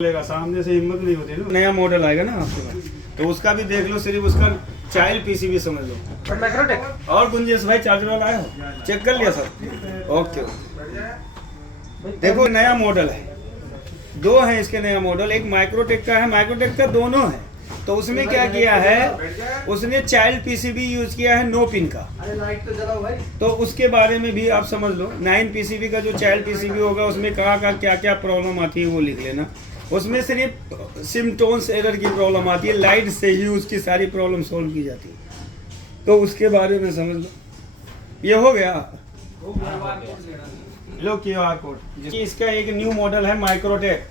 लेगा, सामने से हिम्मत नहीं होती ना। नया मॉडल आएगा ना आपके पास, तो उसका भी देख लो, सिर्फ उसका चाइल्ड पीसीबी समझ लो। मैक्रोटेक और गुंजेश भाई चार्जर वाला आया हो, चेक कर लिया सर? ओके। देखो नया मॉडल है, दो है इसके नया मॉडल, एक माइक्रोटेक का है, माइक्रोटेक का दोनों है। तो उसमें क्या किया है, उसने चाइल्ड पीसीबी यूज किया है 9 पिन का। अरे लाइट तो जलाओ भाई। तो उसके बारे में भी आप समझ लो। 9 पीसीबी का जो चाइल्ड पीसीबी होगा उसमें कहाँ का क्या क्या प्रॉब्लम आती है वो लिख लेना। उसमें सिर्फ सिम्टोन्स एरर की प्रॉब्लम आती है, लाइट से ही उसकी सारी प्रॉब्लम सॉल्व की जाती है। तो उसके बारे में समझ लो। ये हो गया, लो QR कोड। इसका एक न्यू मॉडल है माइक्रोटेक,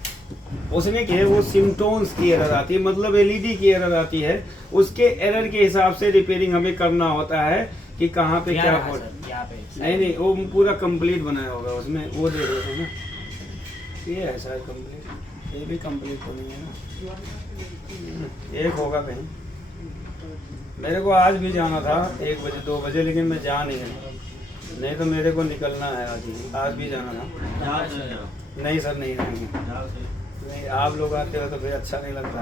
उसमें क्या है वो सिम्टोन्स की एरर आती है, मतलब LED की एरर आती है। उसके एरर के हिसाब से रिपेयरिंग हमें करना होता है कि कहाँ पे क्या हो। नहीं वो पूरा कंप्लीट बनाया होगा उसमें, वो दे रहे थे ना। ये है शायद कंप्लीट, ये भी कंप्लीट तो नहीं है ना, एक होगा कहीं। मेरे को आज भी जाना था 1 बजे 2 बजे, लेकिन मैं जा नहीं गया, नहीं तो मेरे को निकलना है आज भी जाना था। नहीं सर नहीं नहीं, आप लोग आते हो तो फिर अच्छा नहीं लगता।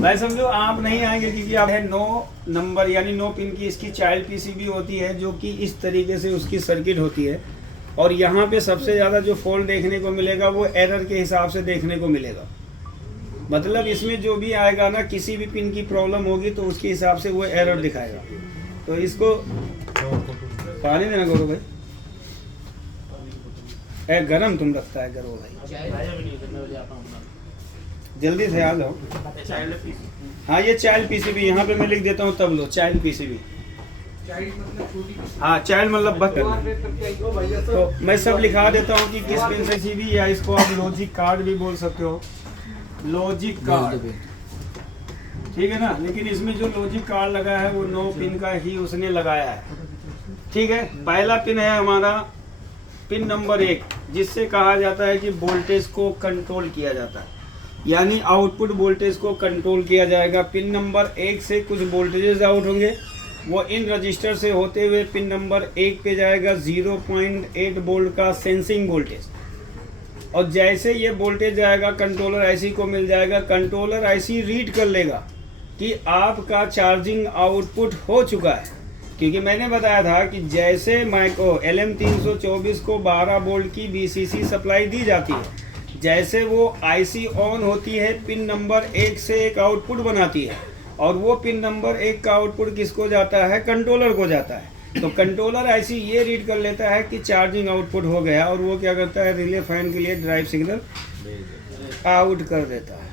भाई समझो आप नहीं आएंगे क्योंकि आप है 9 नंबर यानी 9 पिन की इसकी चाइल्ड पीसीबी होती है, जो कि इस तरीके से उसकी सर्किट होती है। और यहाँ पे सबसे ज़्यादा जो फॉल्ट देखने को मिलेगा वो एरर के हिसाब से देखने को मिलेगा। मतलब इसमें जो भी आएगा ना, किसी भी पिन की प्रॉब्लम होगी तो उसके हिसाब से वो एरर दिखाएगा। तो इसको पानी देना करो भाई, गरम तुम रखता है करो भाई, जल्दी से आ जाओ। हाँ ये चाइल्ड पीसीबी यहाँ पे मैं लिख देता हूँ, तब लो चाइल्ड पीसीबी। हाँ चाइल्ड मतलब बस, तो मैं सब लिखा देता हूँ कि किस पिन से पीसीबी, या इसको आप लॉजिक कार्ड भी बोल सकते हो, लॉजिक कार्ड, ठीक है ना। लेकिन इसमें जो लॉजिक कार्ड लगा है वो 9 पिन का ही उसने लगाया है, ठीक है। पहला पिन है हमारा पिन नंबर 1, जिससे कहा जाता है कि वोल्टेज को कंट्रोल किया जाता है, यानी आउटपुट वोल्टेज को कंट्रोल किया जाएगा। पिन नंबर 1 से कुछ वोल्टेजेस आउट होंगे, वो इन रजिस्टर से होते हुए पिन नंबर 1 पे जाएगा 0.8 वोल्ट का सेंसिंग वोल्टेज। और जैसे ये वोल्टेज जाएगा कंट्रोलर आईसी को मिल जाएगा, कंट्रोलर आईसी रीड कर लेगा कि आपका चार्जिंग आउटपुट हो चुका है। क्योंकि मैंने बताया था कि जैसे माइक्रो LM324 को 12 वोल्ट की VCC सप्लाई दी जाती है, जैसे वो आईसी ऑन होती है पिन नंबर 1 से एक आउटपुट बनाती है, और वो पिन नंबर 1 का आउटपुट किसको जाता है, कंट्रोलर को जाता है। तो कंट्रोलर आईसी ये रीड कर लेता है कि चार्जिंग आउटपुट हो गया, और वो क्या करता है, रिले फैन के लिए ड्राइव सिग्नल आउट कर देता है।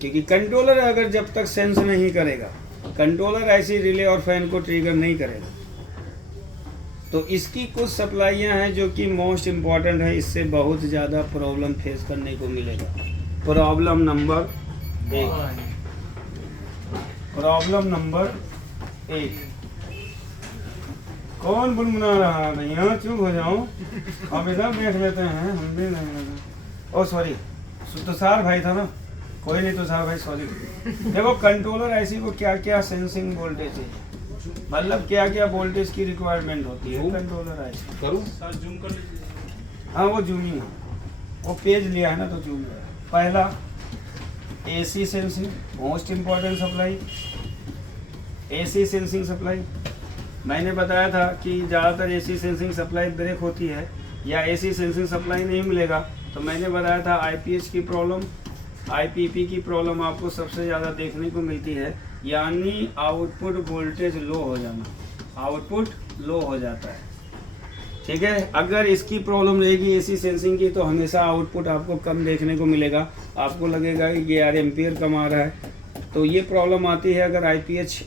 क्योंकि कंट्रोलर अगर जब तक सेंस नहीं करेगा, कंट्रोलर आईसी रिले और फैन को ट्रिगर नहीं करेगा। तो इसकी कुछ सप्लाइयाँ हैं जो कि मोस्ट इम्पॉर्टेंट है, इससे बहुत ज़्यादा प्रॉब्लम फेस करने को मिलेगा। प्रॉब्लम नंबर 1, प्रॉब्लम नंबर 1, कौन बुनबुना रहा है भैया, चुप हो जाओ, अब इधर देख लेते हैं, हम भी नहीं। ओ सॉरी, तुषार भाई था ना, कोई नहीं तुषार भाई सॉरी। देखो कंट्रोलर आईसी को क्या क्या सेंसिंग वोल्टेज है, मतलब क्या क्या वोल्टेज की रिक्वायरमेंट होती है कंट्रोलर आईसी। करूँ सर जूम कर लीजिए। हाँ वो जूमिंग है, वो पेज लिया है ना तो जूम है। पहला AC sensing, most important supply, AC sensing supply. मैंने बताया था कि ज़्यादातर AC सेंसिंग सप्लाई ब्रेक होती है, या AC सेंसिंग सप्लाई नहीं मिलेगा, तो मैंने बताया था IPH की प्रॉब्लम, IPP की प्रॉब्लम आपको सबसे ज़्यादा देखने को मिलती है, यानी आउटपुट वोल्टेज लो हो जाना, आउटपुट लो हो जाता है, ठीक है। अगर इसकी प्रॉब्लम रहेगी AC सेंसिंग की, तो हमेशा आउटपुट आपको कम देखने को मिलेगा, आपको लगेगा कि ये यार एम्पियर कम आ रहा है, तो ये प्रॉब्लम आती है। अगर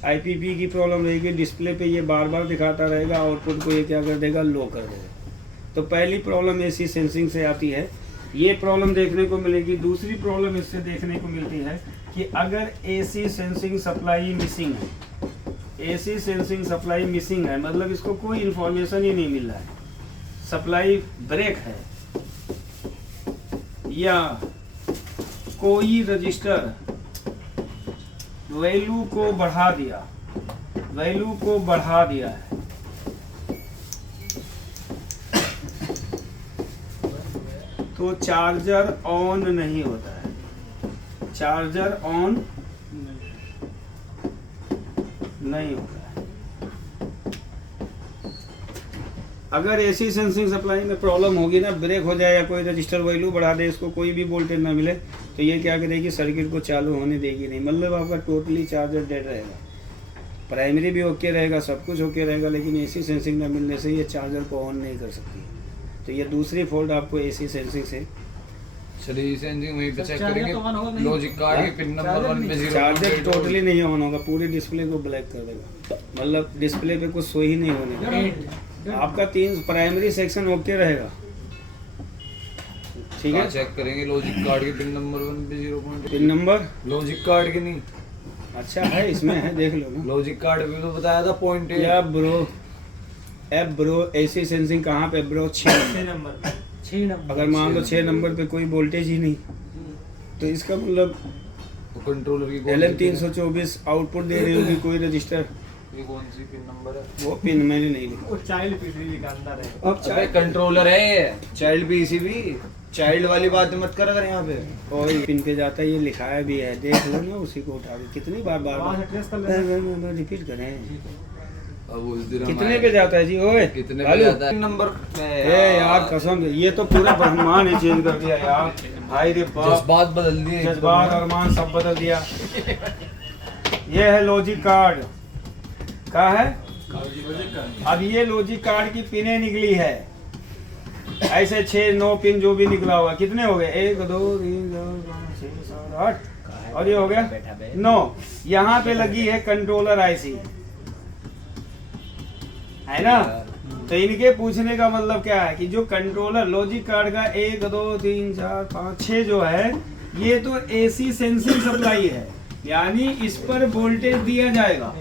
IPP की प्रॉब्लम रहेगी, डिस्प्ले पे ये बार बार दिखाता रहेगा, आउटपुट को ये क्या कर देगा, लो कर देगा। तो पहली प्रॉब्लम AC सेंसिंग से आती है, ये प्रॉब्लम देखने को मिलेगी। दूसरी प्रॉब्लम इससे देखने को मिलती है कि अगर AC सेंसिंग सप्लाई मिसिंग है, AC सेंसिंग सप्लाई मिसिंग है, मतलब इसको कोई इन्फॉर्मेशन ही नहीं मिल रहा है, सप्लाई ब्रेक है, या कोई रजिस्टर वैल्यू को बढ़ा दिया है, तो चार्जर ऑन नहीं होता है, चार्जर ऑन नहीं होता है। अगर एसी सेंसिंग सप्लाई में प्रॉब्लम होगी ना, ब्रेक हो जाए या कोई रजिस्टर वैल्यू बढ़ा दे, इसको कोई भी वोल्टेज ना मिले, तो ये क्या करेगी, सर्किट को चालू होने देगी नहीं। मतलब आपका टोटली चार्जर डेड रहेगा, प्राइमरी भी ओके रहेगा, सब कुछ ओके रहेगा, लेकिन एसी सेंसिंग न मिलने से ये चार्जर को ऑन नहीं कर सकती। तो ये दूसरी फॉल्ट आपको एसी सेंसिंग से। चलिए सेंसिंग वहीं पे चेक करेंगे। लॉजिक कार्ड की पिन नंबर 1 पे 0 चार्जर टोटली नहीं ऑन होगा, पूरे डिस्प्ले को ब्लैक कर देगा, मतलब डिस्प्ले पे कुछ शो ही नहीं होने का। आपका 3 प्राइमरी सेक्शन ओके रहेगा, ठीक है। चेक करेंगे लॉजिक कार्ड की पिन नंबर 1 पे 0 पिन नंबर लॉजिक कार्ड की नहीं, अच्छा है इसमें है, देख लो ना। लॉजिक कार्ड पे तो बताया था पॉइंट या ब्रो एसी सेंसिंग कहाँ पे ब्रो? 6 नंबर। अगर मान लो 6 नंबर पे कोई वोल्टेज ही नहीं, तो इसका मतलब कंट्रोलर की LM324 आउटपुट दे रही होगी कोई रजिस्टर। ये कौन सी पिन नंबर है? वो पिन मैंने नहीं लिखा, वो चाइल्ड पीसीबी का अंदर है। अब अबे कंट्रोलर है ये, चाइल्ड पीसीबी, चाइल्ड वाली बात मत कर अगर यहाँ पे। और पिन पे जाता है, ये लिखाया भी है, देख लो ना, उसी को उठा के कितनी बार रिपीट करें। अब उस दिन कितने पे जाता है जी? ओए कितने पे जाता है नंबर? ए यार कसम, ये तो पूरा ब्रह्मांड ही चेंज कर दिया यार भाई रे बाप, जज्बात बदल दिए, जज्बात अरमान सब बदल दिया। ये है लॉजिक कार्ड का है। अब ये लॉजिक कार्ड की पिने निकली है, ऐसे 6-9 पिन जो भी निकला हुआ, कितने हो गए? 1 2 3 4 5 6 7 8 और ये हो गया 9। यहाँ पे लगी है कंट्रोलर आईसी, है ना। तो इनके पूछने का मतलब क्या है कि जो कंट्रोलर लॉजिक कार्ड का 1 2 3 4 5 6 जो है, ये तो एसी सेंसिंग सप्लाई है, यानी इस पर वोल्टेज दिया जाएगा।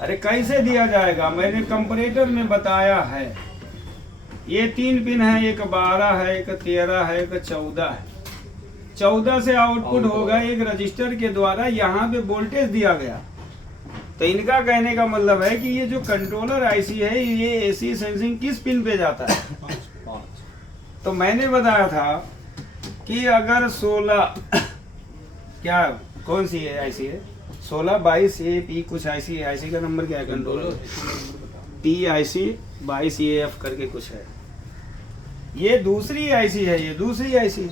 अरे कैसे दिया जाएगा? मैंने कंपैरेटर में बताया है। ये 3 पिन है, एक 12 है, एक 13 है, एक 14 है। 14 से आउटपुट होगा एक रजिस्टर के द्वारा, यहाँ पे वोल्टेज दिया गया। तो इनका कहने का मतलब है कि ये जो कंट्रोलर आईसी है, ये एसी सेंसिंग किस पिन पे जाता है? 5। तो मैंने बताया था कि अगर 16 क्या कौन सी है आईसी है? 16 22 AP कुछ आईसी है। आईसी का नंबर क्या है? कंट्रोलर PIC 22 AF करके कुछ है। ये दूसरी आईसी है, ये दूसरी आईसी।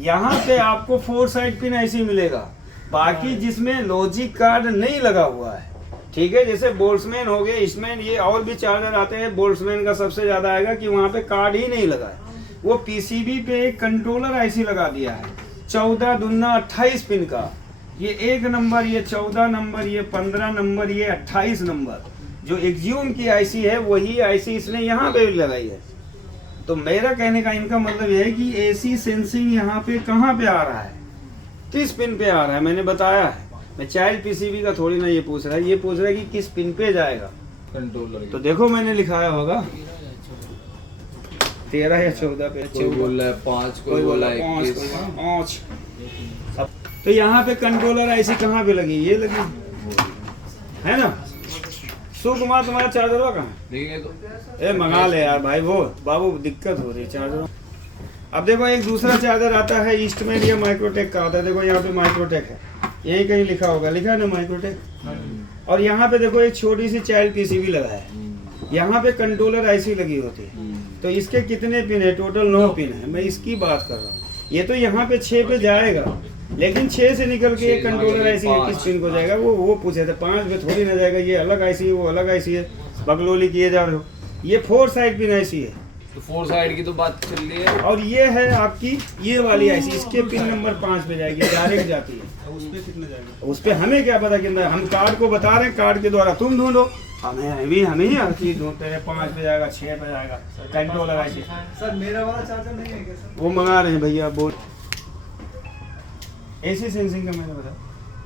यहाँ पे आपको 4 साइड पिन आईसी मिलेगा, बाकी जिसमें लॉजिक कार्ड नहीं लगा हुआ है, ठीक है। जैसे बोल्ट्समैन हो गए, इसमें ये और भी चार्जर आते हैं, बोल्ट्समैन का सबसे ज्यादा आएगा कि वहाँ पे कार्ड ही नहीं लगा है, वो पीसीबी पे एक कंट्रोलर आईसी लगा दिया है 14 दूना 28 पिन का। ये 1 नंबर, ये 14 नंबर, ये 15 नंबर, ये 28 नंबर जो एक्जियम की आईसी है, वही आईसी इसने यहाँ पे लगाई है। तो मेरा कहने का इनका मतलब यह है कि एसी सेंसिंग यहाँ पे कहाँ पे आ रहा है? किस पिन पे आ रहा है? मैंने बताया है। मैं चाइल्ड पीसीबी का थोड़ी ना ये पूछ रहा है, ये पूछ रहा है कि किस पिन पे जाएगा कंट्रोलर। तो देखो मैंने लिखाया होगा 13 या 14 पे। कोई बोल रहा है 5, कोई बोल रहा है 5। तो यहाँ पे कंट्रोलर आईसी कहाँ पे लगी? ये लगी है ना। सुकुमार तुम्हारा चार्जर हुआ कहाँ? तो ए मंगा ले यार भाई, वो बाबू दिक्कत हो रही है चार्जर। अब देखो एक दूसरा चार्जर आता है ईस्टमैन या माइक्रोटेक का आता है। देखो यहाँ पे माइक्रोटेक है, यही कहीं लिखा होगा, लिखा है ना माइक्रोटेक। और यहाँ पे देखो एक छोटी सी चाइल्ड पीसीबी लगा है, यहाँ पे कंट्रोलर आईसी लगी होती है। तो इसके कितने पिन है? टोटल 9 पिन है। मैं इसकी बात कर रहा हूँ। ये तो यहाँ पे 6 पे जाएगा, लेकिन 6 से निकल के एक कंट्रोलर आईसी किस पिन को जाएगा? वो पूछे थे 5 पे थोड़ी ना जाएगा। ये अलग आईसी है, वो अलग आईसी है, बगलोली किए जा रहे हो। ये 4 साइड पिन आईसी है, तो 4 साइड की तो बात चल रही है। और ये है आपकी ये वाली आईसी, इसके पिन नंबर 5 पे जाएगी, डायरेक्ट जाती है। उस पे कितना जाएगा? उस पे हमें क्या पता कितना? हम कार्ड को बता रहे हैं, कार्ड के द्वारा तुम ढूंढो। हमें ही हर चीज ढूंढते हैं। 5 पे जाएगा, 6 पे जाएगा कंट्रोलर आईसी। सर मेरा वाला चार्जर नहीं है क्या सर? वो मंगा रहे हैं भैया। बोल एसी सेंसिंग का मैंने बताया,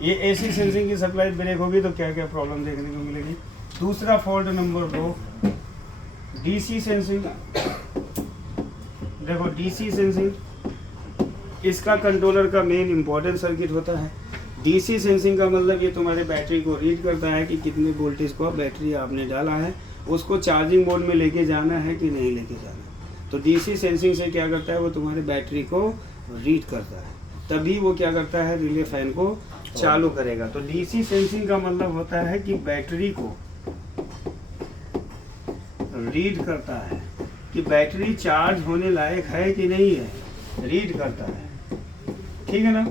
ये एसी सेंसिंग की सप्लाई ब्रेक होगी तो क्या क्या प्रॉब्लम देखने को मिलेगी। दूसरा फॉल्ट नंबर 2 डीसी सेंसिंग। देखो डीसी सेंसिंग इसका कंट्रोलर का मेन इंपॉर्टेंट सर्किट होता है। डीसी सेंसिंग का मतलब ये तुम्हारे बैटरी को रीड करता है कि कितने वोल्टेज को बैटरी आपने डाला है, उसको चार्जिंग मोड में लेके जाना है कि नहीं लेके जाना। तो डीसी सेंसिंग से क्या करता है, वो तुम्हारी बैटरी को रीड करता है, तभी वो क्या करता है, रिले फैन को चालू करेगा। तो डीसी सेंसिंग का मतलब होता है कि बैटरी को रीड करता है कि बैटरी चार्ज होने लायक है कि नहीं है, रीड करता है, ठीक है ना।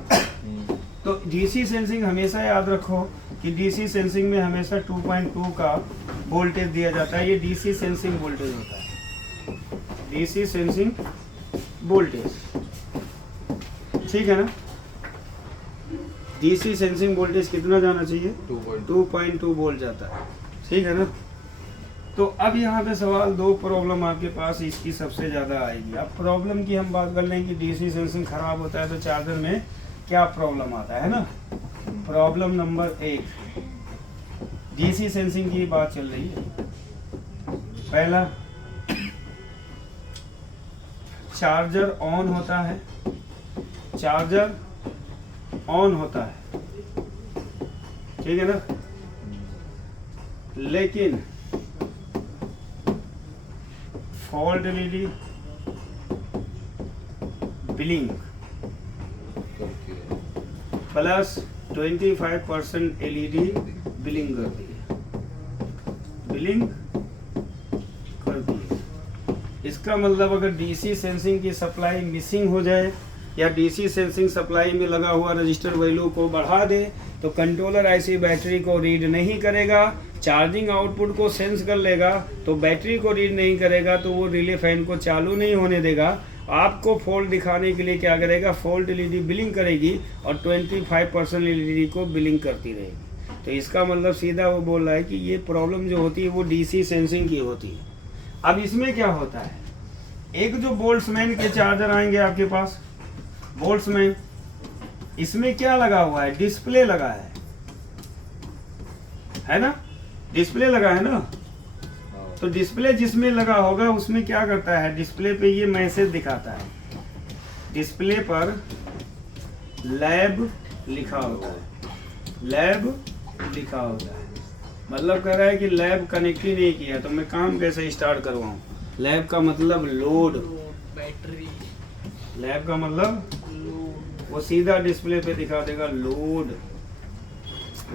तो डीसी सेंसिंग हमेशा याद रखो कि डीसी सेंसिंग में हमेशा 2.2 का वोल्टेज दिया जाता है। ये डीसी सेंसिंग वोल्टेज होता है, डीसी सेंसिंग वोल्टेज, ठीक है ना। डीसी सेंसिंग वोल्टेज कितना जाना चाहिए, 2.2 वोल्ट जाता है, ठीक है ना। तो अब यहाँ पे सवाल, दो प्रॉब्लम आपके पास इसकी सबसे ज़्यादा आएगी। अब प्रॉब्लम की हम बात कर लें कि डीसी सेंसिंग खराब होता है तो चार्जर में क्या प्रॉब्लम आता है ना। प्रॉब्लम नंबर 1, डीसी सेंसिंग की बात चल रही है। पहला, चार्जर ऑन होता है, चार्जर ऑन होता है, ठीक है ना, लेकिन fault LED blink plus 25% LED blink करती है, ब्लिंक करती है। इसका मतलब अगर डीसी सेंसिंग की सप्लाई मिसिंग हो जाए या डीसी सेंसिंग सप्लाई में लगा हुआ रजिस्टर वैल्यू को बढ़ा दे तो कंट्रोलर आईसी बैटरी को रीड नहीं करेगा, चार्जिंग आउटपुट को सेंस कर लेगा तो बैटरी को रीड नहीं करेगा, तो वो रिले फैन को चालू नहीं होने देगा। आपको फॉल्ट दिखाने के लिए क्या करेगा, फॉल्ट एलईडी ब्लिंक करेगी और 25% एलईडी को ब्लिंक करती रहेगी। तो इसका मतलब सीधा वो बोल रहा है कि ये प्रॉब्लम जो होती है वो डीसी सेंसिंग की होती है। अब इसमें क्या होता है, एक जो बोल्ट्समैन के चार्जर आएंगे आपके पास, बोल्ट्समैन, इसमें क्या लगा हुआ है, डिस्प्ले लगा है ना, डिस्प्ले लगा है ना। तो डिस्प्ले जिसमें लगा होगा उसमें क्या करता है, डिस्प्ले पे ये मैसेज दिखाता है, डिस्प्ले पर लैब लिखा होता है, लैब लिखा होता है, मतलब कह रहा है कि लैब कनेक्ट ही नहीं किया तो मैं काम कैसे स्टार्ट करवाऊँ। लैब का मतलब लोड, बैटरी, लैब का मतलब वो सीधा डिस्प्ले पे दिखा देगा लोड।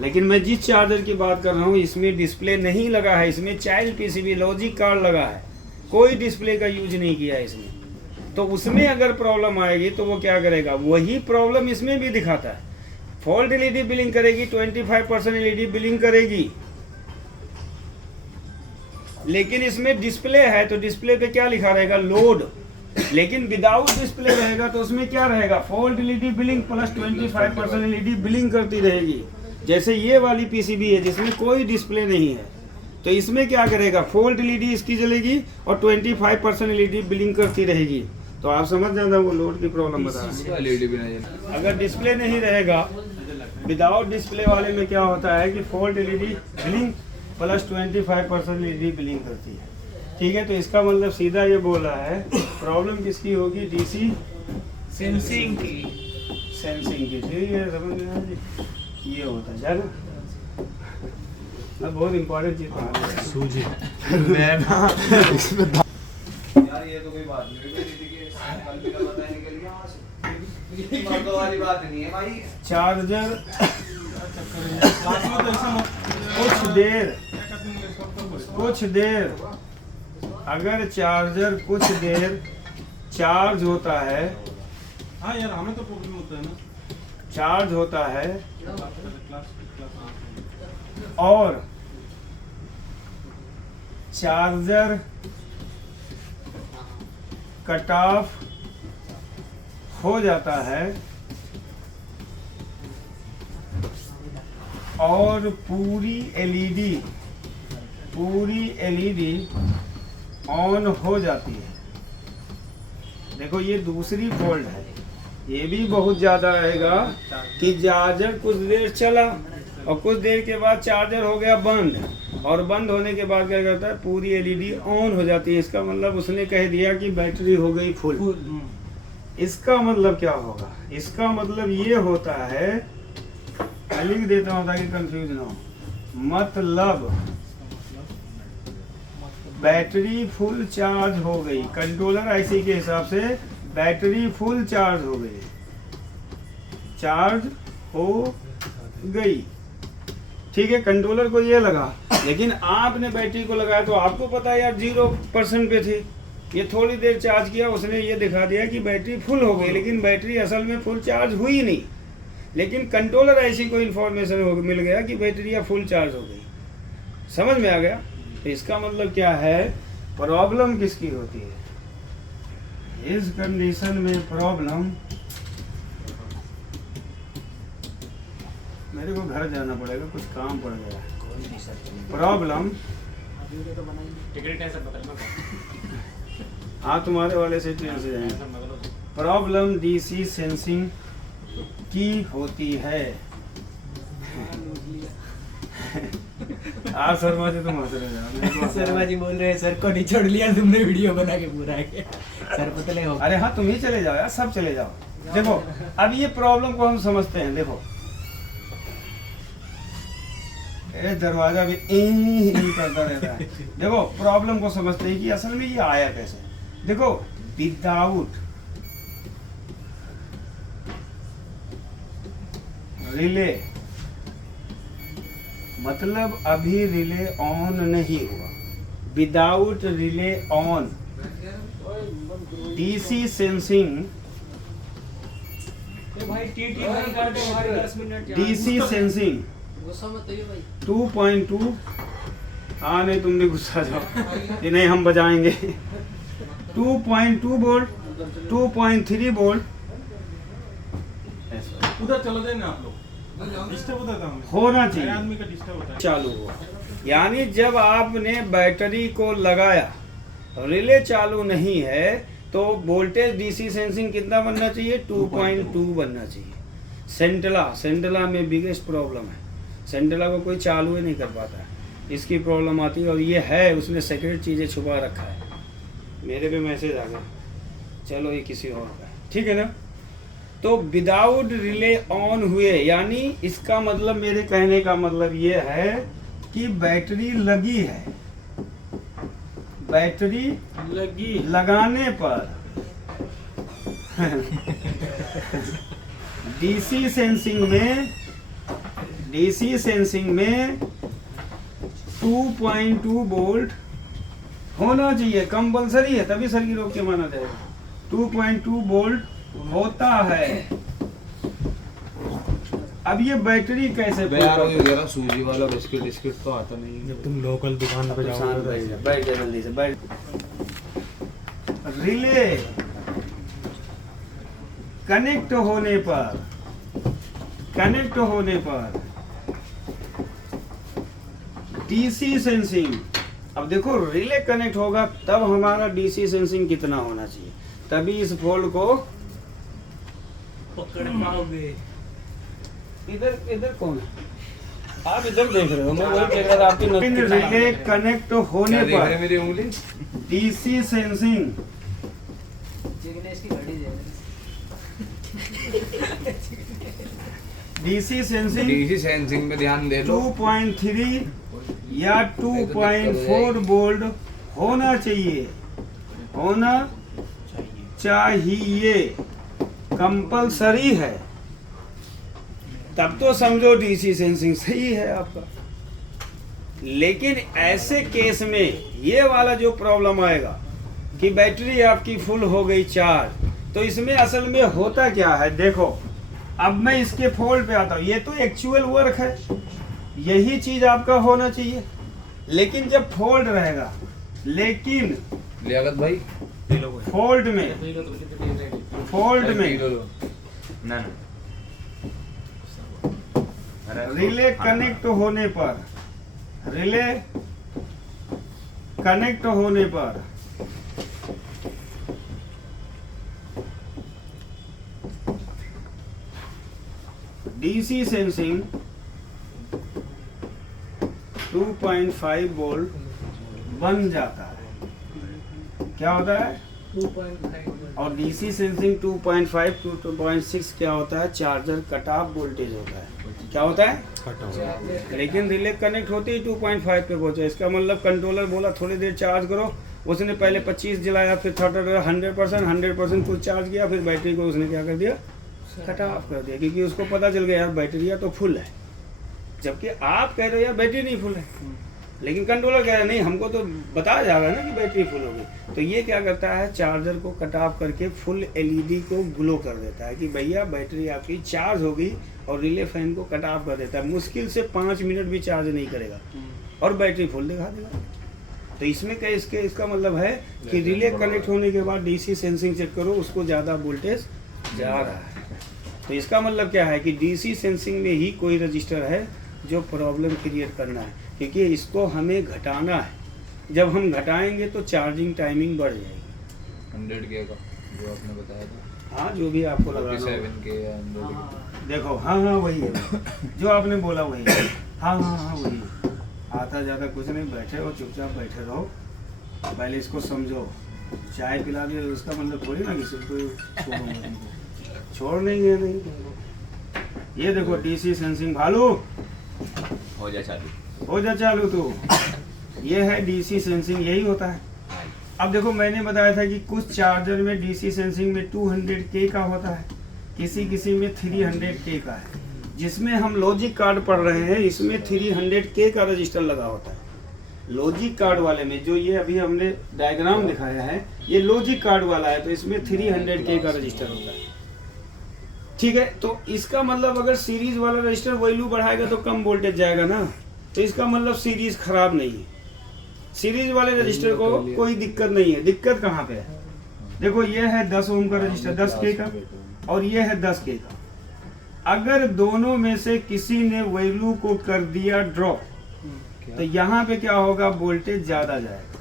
लेकिन मैं जिस चार्जर की बात कर रहा हूँ इसमें डिस्प्ले नहीं लगा है, इसमें चाइल्ड पीसीबी लॉजिक कार्ड लगा है, कोई डिस्प्ले का यूज नहीं किया है इसमें। तो उसमें अगर प्रॉब्लम आएगी तो वो क्या करेगा, वही प्रॉब्लम इसमें भी दिखाता है, फॉल्ट एलईडी ब्लिंक करेगी, 25% एलईडी ब्लिंक करेगी, लेकिन इसमें डिस्प्ले है तो डिस्प्ले पे क्या लिखा रहेगा, लोड। लेकिन विदाउट डिस्प्ले रहेगा तो उसमें क्या रहेगा, fault LED blink plus 25% LED blink करती रहेगी। जैसे ये वाली पीसीबी है जिसमें कोई डिस्प्ले नहीं है, तो इसमें क्या करेगा, फॉल्ट एलईडी इसकी जलेगी और 25% एलईडी ब्लिंक करती रहेगी। तो आप समझ जाना वो लोड की प्रॉब्लम बता रहे हैं। अगर डिस्प्ले नहीं रहेगा, विदाउट डिस्प्ले वाले में क्या होता है कि fault LED blink plus 25% LED blink करती है, ठीक है। तो इसका मतलब सीधा ये बोला है प्रॉब्लम किसकी होगी, डीसी सेंसिंग की, सेंसिंग की, ठीक है, समझ गए जी। ये होता है जाना, अब बहुत इंपॉर्टेंट चीज सूझी मैं ना यार ये तो कोई बात नहीं है, कल भी का पता है निकल गया वहां से, ये मर्दों वाली बात नहीं है भाई। चार्जर कुछ देर अगर चार्जर कुछ देर चार्ज होता है, हाँ यार हमें तो प्रॉब्लम होता है ना, चार्ज होता है और चार्जर कट ऑफ हो जाता है और पूरी एलईडी ऑन हो जाती है। देखो ये दूसरी फॉल्ट है, ये भी बहुत ज़्यादा रहेगा कि चार्जर कुछ देर चला और कुछ देर के बाद चार्जर हो गया बंद, और बंद होने के बाद क्या करता है, पूरी एलईडी ऑन हो जाती है। इसका मतलब उसने कह दिया कि बैटरी हो गई फुल। इसका मतलब क्या होगा, इसका मतलब ये होता है, मैं लिख देता हूँ ताकि कंफ्यूज ना हो, मतलब बैटरी फुल चार्ज हो गई, कंट्रोलर आईसी के हिसाब से बैटरी फुल चार्ज हो गई, चार्ज हो गई। ठीक है, कंट्रोलर को ये लगा, लेकिन आपने बैटरी को लगाया तो आपको पता है यार 0% पे थी, ये थोड़ी देर चार्ज किया, उसने ये दिखा दिया कि बैटरी फुल हो गई, लेकिन बैटरी असल में फुल चार्ज हुई नहीं। लेकिन कंट्रोलर ऐसी कोई इन्फॉर्मेशन मिल गया कि बैटरी या फुल चार्ज हो गई। समझ में आ गया? तो इसका मतलब क्या है, प्रॉब्लम किसकी होती है इस कंडीशन में? प्रॉब्लम, मेरे को घर जाना पड़ेगा, कुछ काम पड़ गया। प्रॉब्लम, हाँ तुम्हारे वाले से ट्रेन से जाएंगे। प्रॉब्लम डीसी सेंसिंग की होती है। आप शर्मा जी तुम हंस रहे हो। शर्मा जी बोल रहे हैं सर को नहीं छोड़ लिया तुमने वीडियो बना के पूरा के। सर पतले हो। अरे हाँ तुम ही चले जाओ यार, सब चले जाओ। देखो अब ये प्रॉब्लम को हम समझते हैं। देखो दरवाजा भी करता रहता है। देखो प्रॉब्लम को समझते हैं कि असल में ये आया कैसे। देखो विदाउट रिले, मतलब अभी रिले ऑन नहीं हुआ। Without relay on, DC sensing, DC sensing 2.2। हाँ नहीं तुम भी गुस्सा जाओ कि नहीं हम बजाएंगे। 2.2 वोल्ट, 2.3 वोल्ट उधर चलो जाए ना आप लोग, डिस्टर्ब होता था हमें। होना चाहिए, आदमी का डिस्टर्ब होता है। चालू हुआ। यानी जब आपने बैटरी को लगाया, रिले चालू नहीं है, तो वोल्टेज डीसी सेंसिंग कितना बनना चाहिए? 2.2 बनना चाहिए। सेंट्रला में बिगेस्ट प्रॉब्लम है। सेंट्रला को कोई चालू ही नहीं कर पाता है, इसकी प्रॉब्लम आती है। और ये है उसने सीक्रेट चीज़ें छुपा रखा है। मेरे पे मैसेज आ गया, चलो ये किसी और का है, ठीक है ना। तो विदाउट रिले ऑन हुए, यानी इसका मतलब, मेरे कहने का मतलब ये है कि बैटरी लगी है। बैटरी लगी लगाने पर डीसी सेंसिंग में 2.2 वोल्ट होना चाहिए, कंपल्सरी है, तभी सर की रोक के माना जाएगा। 2.2 वोल्ट होता है। अब ये बैटरी कैसे सूजी वाला बिस्किट तो आता नहीं है। जब तुम लोकल दुकान पे जाओगे बैठ जा जल्दी से बैठ। रिले कनेक्ट होने पर डीसी सेंसिंग, अब देखो रिले कनेक्ट होगा तब हमारा डीसी सेंसिंग कितना होना चाहिए, तभी इस फोल्ड को पकड़ पाओगे। इधर कौन है? आप इधर देख रहे हो, मैं वही देख रहा था आपकी नजर। रिले कनेक्ट होने पर मेरी उंगली डीसी सेंसिंग, डीसी सेंसिंग में ध्यान दे लो। 2.3 या 2.4 वोल्ट होना चाहिए, कंपल्सरी है। तब तो समझो डीसी सेंसिंग सही है आपका। लेकिन ऐसे केस में ये वाला जो प्रॉब्लम आएगा कि बैटरी आपकी फुल हो गई चार्ज, तो इसमें असल में होता क्या है, देखो अब मैं इसके फोल्ड पे आता हूँ। ये तो एक्चुअल वर्क है, यही चीज आपका होना चाहिए। लेकिन जब फोल्ड रहेगा, लेकिन लियाकत भाई फोल्ड में ना रिले कनेक्ट होने पर डीसी सेंसिंग 2.5 वोल्ट बन जाता है। क्या होता है? 2.5 और डीसी सेंसिंग 2.5 to 2.6 क्या होता है? चार्जर कट ऑफ वोल्टेज होता है। क्या होता है, लेकिन रिले कनेक्ट होते ही 2.5 पे पहुंचा। इसका मतलब कंट्रोलर बोला थोड़ी देर चार्ज करो, उसने पहले 25 जलाया, फिर 100% कुछ चार्ज किया, फिर बैटरी को उसने क्या कर दिया, कट ऑफ कर दिया, क्योंकि उसको पता चल गया यार बैटरी तो फुल है। जबकि आप कह रहे हो यार बैटरी नहीं फुल है, लेकिन कंट्रोलर कह रहा है नहीं, हमको तो बताया जा रहा है ना कि बैटरी फुल होगी। तो ये क्या करता है, चार्जर को कट ऑफ करके फुल एलईडी को ग्लो कर देता है कि भैया बैटरी आपकी चार्ज होगी, और रिले फैन को कट ऑफ कर देता है। मुश्किल से 5 मिनट भी चार्ज नहीं करेगा और बैटरी फुल दिखा देगा। तो इसमें क्या इसका मतलब है कि रिले कनेक्ट होने के बाद डीसी सेंसिंग चेक करो, उसको ज़्यादा वोल्टेज जा रहा है। तो इसका मतलब क्या है कि डीसी सेंसिंग में ही कोई रजिस्टर है जो प्रॉब्लम क्रिएट करना है, क्योंकि इसको हमें घटाना है। जब हम घटाएंगे तो चार्जिंग टाइमिंग बढ़ जाएगी। 100K का जो आपने बताया था, हाँ जो भी आपको लगा 47K या 100K। देखो, हाँ वही है जो आपने बोला वही है। हाँ वही है। आता ज़्यादा कुछ नहीं, बैठे हो चुपचाप बैठे रहो, पहले इसको समझो। चाय पिला दे उसका मतलब थोड़ी ना कि सिर्फ छोड़ देंगे नहीं तुमको। ये देखो डीसी सेंसिंग, भालू हो जा चालू तो ये है डीसी सेंसिंग, यही होता है। अब देखो मैंने बताया था कि कुछ चार्जर में डीसी सेंसिंग में 200K का होता है, किसी में 300K का है। जिसमें हम लॉजिक कार्ड पढ़ रहे हैं इसमें 300K का रजिस्टर लगा होता है। लॉजिक कार्ड वाले में जो ये अभी हमने डायग्राम दिखाया है, ये लॉजिक कार्ड वाला है, तो इसमें 300K का रजिस्टर होता है। ठीक है, तो इसका मतलब अगर सीरीज वाला रजिस्टर वैल्यू बढ़ाएगा तो कम वोल्टेज जाएगा ना, तो इसका मतलब सीरीज खराब नहीं है। सीरीज वाले रजिस्टर को कोई दिक्कत नहीं है। दिक्कत कहाँ पे है, देखो ये है 10 ओम का रजिस्टर 10K का, और ये है 10K का। अगर दोनों में से किसी ने वैल्यू को कर दिया ड्रॉप, तो यहाँ पे क्या होगा, वोल्टेज ज्यादा जाएगा,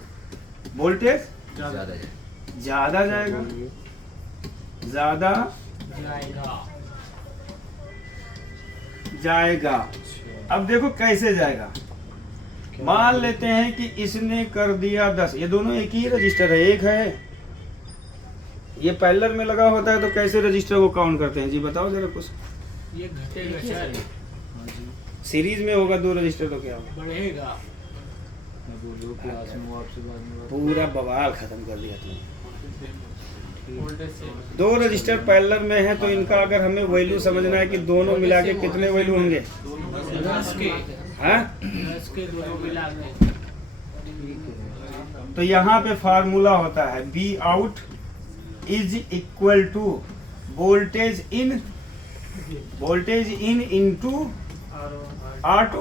वोल्टेज ज्यादा जाएगा। अब देखो कैसे जाएगा। मान लेते हैं कि इसने कर दिया 10, ये दोनों एक ही रजिस्टर है, एक है, ये पैरेलल में लगा होता है, तो कैसे रजिस्टर को काउंट करते हैं जी, बताओ जरा कुछ। ये घटेगा सर, सीरीज में होगा 2 रजिस्टर तो क्या होगा, बढ़ेगा। पूरा बवाल खत्म कर दिया तुमने। 2 रजिस्टर पैरेलल में है, तो इनका अगर हमें वैल्यू समझना है कि दोनों मिला के कितने वैल्यू होंगे, 10 के, हाँ 10 के दोनों मिला के। तो यहाँ पे फार्मूला होता है V out is equal to voltage in into R2,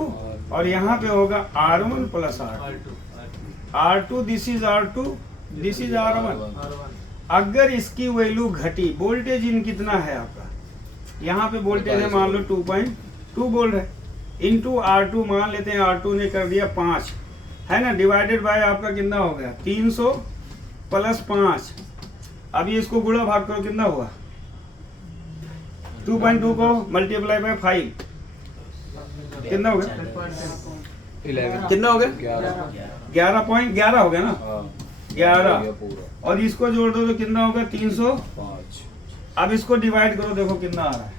और यहाँ पे होगा R1 plus R2, this is R2, this is R1। अगर इसकी वैल्यू घटी, वोल्टेज इन कितना है आपका, यहाँ पे वोल्टेज है मान लो 2.2 वोल्ट है, इनटू R2 मान लेते हैं, R2 ने कर दिया 5 है ना, डिवाइडेड बाय आपका कितना हो गया 300 प्लस 5। अभी इसको गुणा भाग करो, कितना हुआ, 2.2 को मल्टीप्लाई बाय 5 कितना हो गया, 11 कितना हो गया, 11.11 हो गया ना, 11, और इसको जोड़ दो तो कितना होगा 305। अब इसको डिवाइड करो, देखो कितना आ रहा है,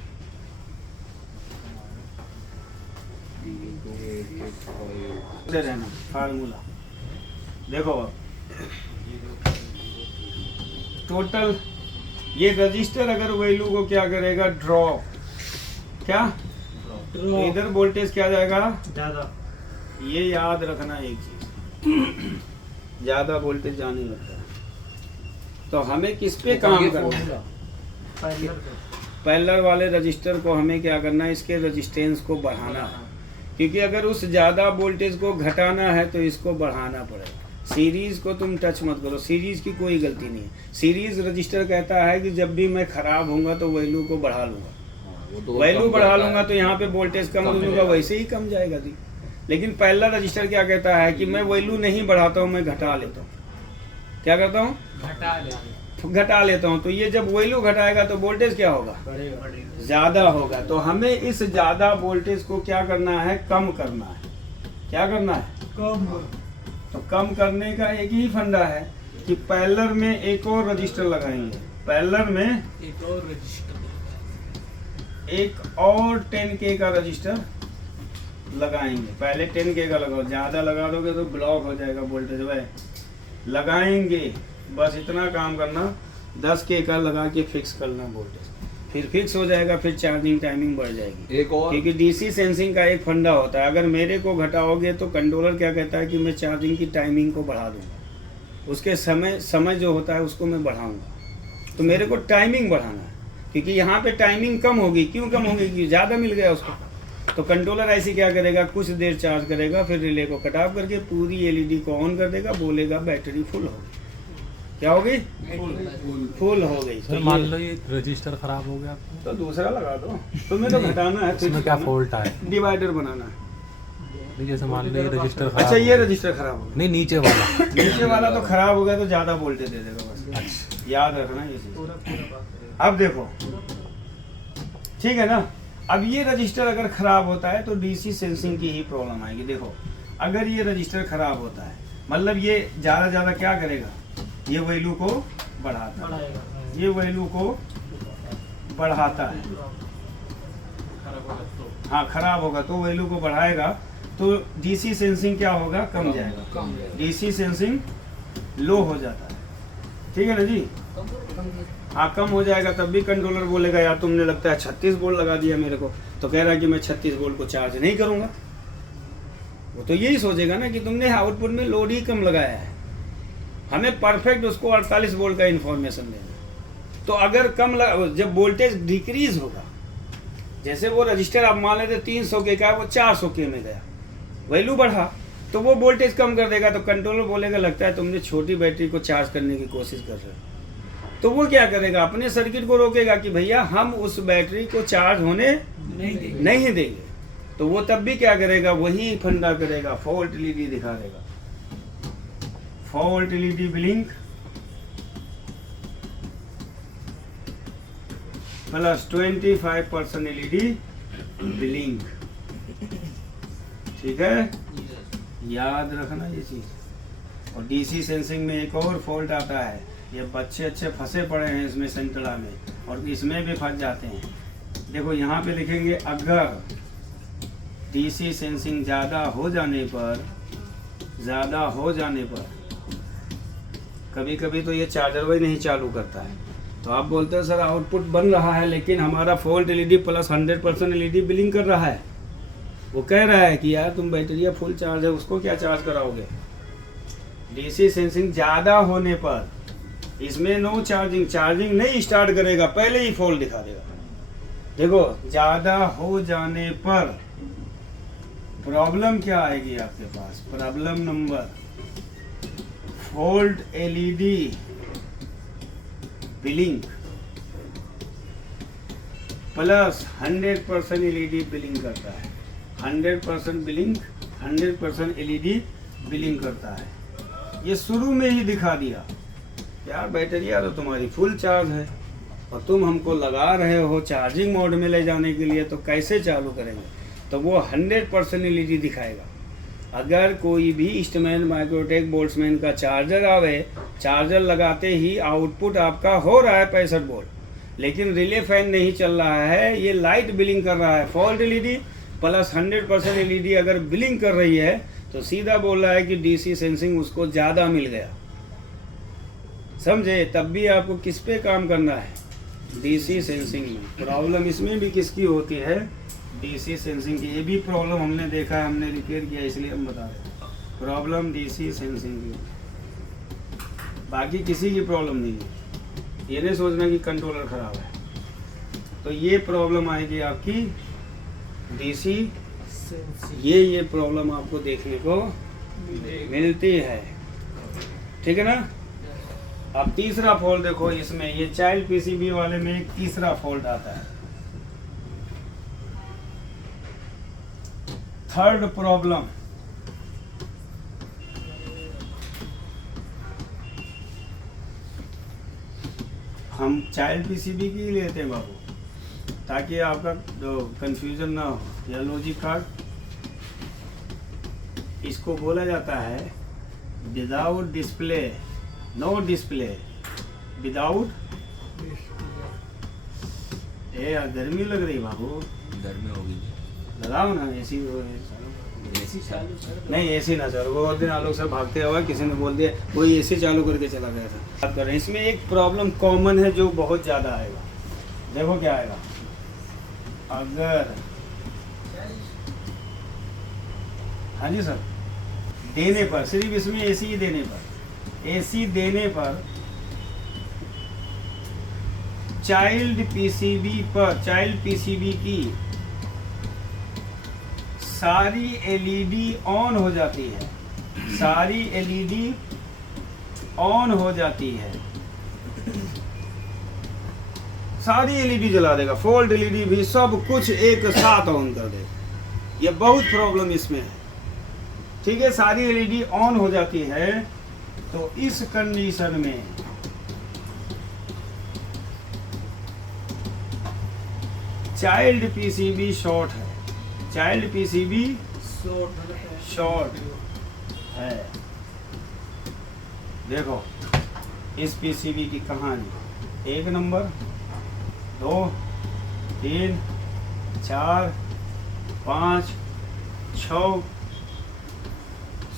रहना फार्मूला देखो। टोटल ये रजिस्टर अगर वैल्यू को क्या करेगा, ड्रॉप, क्या इधर वोल्टेज क्या जाएगा ज्यादा, ये याद रखना एक चीज, ज्यादा वोल्टेज जाने लगता है। तो हमें किस पे काम करना है, पैरेलल वाले रजिस्टर को हमें क्या करना है, इसके रेजिस्टेंस को बढ़ाना है, क्योंकि अगर उस ज़्यादा वोल्टेज को घटाना है तो इसको बढ़ाना पड़ेगा। सीरीज़ को तुम टच मत करो, सीरीज़ की कोई गलती नहीं है। सीरीज़ रजिस्टर कहता है कि जब भी मैं ख़राब होऊंगा तो वैल्यू को बढ़ा लूँगा, वैल्यू बढ़ा लूँगा तो यहाँ पे वोल्टेज कम दूंगा, वैसे ही कम जाएगा जी। लेकिन पैरेलल रजिस्टर क्या कहता है कि मैं वैल्यू नहीं बढ़ाता हूँ, मैं घटा लेता हूँ। क्या करता हूँ, घटा लेता हूँ। तो ये जब वैल्यू घटाएगा तो वोल्टेज क्या होगा, ज़्यादा होगा। तो हमें इस ज़्यादा वोल्टेज को क्या करना है, कम करना है। क्या करना है, कम। तो कम करने का एक ही फंडा है कि पैरेलल में एक और रजिस्टर लगाएंगे, पैरेलल में एक और रजिस्टर, एक और 10K का रजिस्टर लगाएंगे। पहले 10K का लगाओ, ज़्यादा लगा दोगे तो ब्लॉक हो जाएगा वोल्टेज। वह लगाएंगे, बस इतना काम करना, 10K का लगा के फिक्स करना वोल्टेज, फिर फिक्स हो जाएगा, फिर चार्जिंग टाइमिंग बढ़ जाएगी। एक और क्योंकि डीसी सेंसिंग का एक फंडा होता है, अगर मेरे को घटाओगे तो कंट्रोलर क्या कहता है कि मैं चार्जिंग की टाइमिंग को बढ़ा दूंगा, उसके समय जो होता है उसको मैं बढ़ाऊंगा। तो मेरे को टाइमिंग बढ़ाना है, क्योंकि यहाँ पे टाइमिंग कम होगी। क्यों कम होगी? क्योंकि ज़्यादा मिल गया उसको। तो कंट्रोलर ऐसे क्या करेगा, कुछ देर चार्ज करेगा, फिर रिले को कट ऑफ करके पूरी एलईडी को ऑन कर देगा, बोलेगा बैटरी फुल हो गई। क्या हो गई? फुल हो गई। सर मान लो ये रजिस्टर खराब हो गया तो दूसरा लगा दो, तुम्हें तो घटाना है। इसमें क्या फॉल्ट है? डिवाइडर बनाना है। नहीं जैसे मान लो ये रजिस्टर खराब अच्छा, हो ये गया। रजिस्टर खराब हो गया। नहीं नीचे वाला नीचे वाला तो खराब हो गया तो ज्यादा वोल्टेज दे देगा बस, याद रखना ये चीज। अब देखो, ठीक है ना। अब ये रजिस्टर अगर खराब होता है तो डीसी सेंसिंग की ही प्रॉब्लम आएगी। देखो, अगर ये रजिस्टर खराब होता है, मतलब ये ज्यादा क्या करेगा, ये वैल्यू को बढ़ाता है, ये वैल्यू को बढ़ाता है। हाँ, खराब होगा तो वैल्यू को बढ़ाएगा, तो डीसी सेंसिंग क्या होगा, कम जाएगा। डीसी सेंसिंग लो हो जाता है, ठीक है ना जी। हाँ, कम हो जाएगा, तब भी कंट्रोलर बोलेगा यार तुमने लगता है 36 वोल्ट लगा दिया मेरे को, तो कह रहा है कि मैं 36 वोल्ट को चार्ज नहीं करूंगा। वो तो यही सोचेगा ना कि तुमने आउटपुट में लोड ही कम लगाया है, हमें परफेक्ट उसको 48 वोल्ट का इंफॉर्मेशन देना। तो अगर जब वोल्टेज डिक्रीज होगा, जैसे वो रजिस्टर आप मान लेते 300 के का है, वो 400 के में गया, वैल्यू बढ़ा तो वो वोल्टेज कम कर देगा। तो कंट्रोलर बोलेगा लगता है तुमने छोटी बैटरी को चार्ज करने की कोशिश कर रहे हो। तो वो क्या करेगा, अपने सर्किट को रोकेगा कि भैया हम उस बैटरी को चार्ज होने नहीं देंगे। तो वो तब भी क्या करेगा, वही फंडा करेगा, फॉल्ट एलईडी दिखा देगा। Fault LED blink plus 25% LED blink, ठीक है, याद रखना ये चीज। और डीसी सेंसिंग में एक और फॉल्ट आता है, ये बच्चे अच्छे फंसे पड़े हैं इसमें सेंट्रला में, और इसमें भी फंस जाते हैं। देखो यहाँ पे लिखेंगे, अगर डीसी सेंसिंग ज़्यादा हो जाने पर कभी कभी तो ये चार्जर वही नहीं चालू करता है। तो आप बोलते हो सर आउटपुट बन रहा है लेकिन हमारा fault LED plus 100% LED billing कर रहा है। वो कह रहा है कि यार तुम बैटरी फुल चार्ज है, उसको क्या चार्ज कराओगे। डीसी सेंसिंग ज़्यादा होने पर इसमें नो चार्जिंग नहीं स्टार्ट करेगा, पहले ही फॉल्ट दिखा देगा। देखो, ज़्यादा हो जाने पर प्रॉब्लम क्या आएगी आपके पास, problem number, fault LED billing plus 100% LED billing करता है। 100% बिलिंग, 100% एलईडी बिलिंग करता है। ये शुरू में ही दिखा दिया, यार बैटरी तो तुम्हारी फुल चार्ज है और तुम हमको लगा रहे हो चार्जिंग मोड में ले जाने के लिए, तो कैसे चालू करेंगे। तो वो 100% एलईडी दिखाएगा। अगर कोई भी ईस्टमैन, माइक्रोटेक, बोल्ट्समैन का चार्जर आवे, चार्जर लगाते ही आउटपुट आपका हो रहा है 65 वोल्ट, लेकिन रिले फैन नहीं चल रहा है, ये लाइट बिलिंग कर रहा है। फॉल्ट एलईडी प्लस 100% एलईडी अगर बिलिंग कर रही है तो सीधा बोल रहा है कि डीसी सेंसिंग उसको ज़्यादा मिल गया, समझे। तब भी आपको किस पे काम करना है, डीसी सेंसिंग में। प्रॉब्लम इसमें भी किसकी होती है, डीसी सेंसिंग की। ये भी प्रॉब्लम हमने देखा है, हमने रिपेयर किया, इसलिए हम बता रहे हैं। प्रॉब्लम डीसी सेंसिंग की, बाकी किसी की प्रॉब्लम नहीं है। ये नहीं सोचना कि कंट्रोलर खराब है। तो ये प्रॉब्लम आएगी आपकी डीसी, ये प्रॉब्लम आपको देखने को मिलती है, ठीक है ना। अब तीसरा फॉल्ट देखो, इसमें ये चाइल्ड पीसीबी वाले में एक तीसरा फॉल्ट आता है। थर्ड प्रॉब्लम, हम चाइल्ड पीसीबी की ही लेते हैं बाबू, ताकि आपका जो कंफ्यूजन ना हो। या लॉजिक कार्ड, इसको बोला जाता है without display, no display, without a यार गर्मी लग रही बाबू, गर्मी होगी। लगाओ ना एसी। एसी चालू सर। नहीं एसी ना चलो, वो दिन आलोक सर भागते हुआ किसी ने बोल दिया वही एसी चालू करके चला गया था। बात कर रहे हैं, इसमें एक प्रॉब्लम कॉमन है जो बहुत ज़्यादा आएगा। देखो क्या आएगा, अगर हाँ जी सर देने पर, सिर्फ इसमें एसी ही देने पर, एसी देने पर चाइल्ड पीसीबी पर, चाइल्ड पीसीबी की सारी एलईडी ऑन हो जाती है, सारी एलईडी ऑन हो जाती है, सारी एलईडी जला देगा, फोल्ड एलईडी भी सब कुछ एक साथ ऑन कर देगा। ये बहुत प्रॉब्लम इसमें है, ठीक है। सारी एलईडी ऑन हो जाती है, तो इस कंडीशन में चाइल्ड पीसीबी शॉर्ट है, चाइल्ड पीसीबी शॉर्ट है। देखो इस पीसीबी की कहानी, 1 नंबर 2 3 4 5 6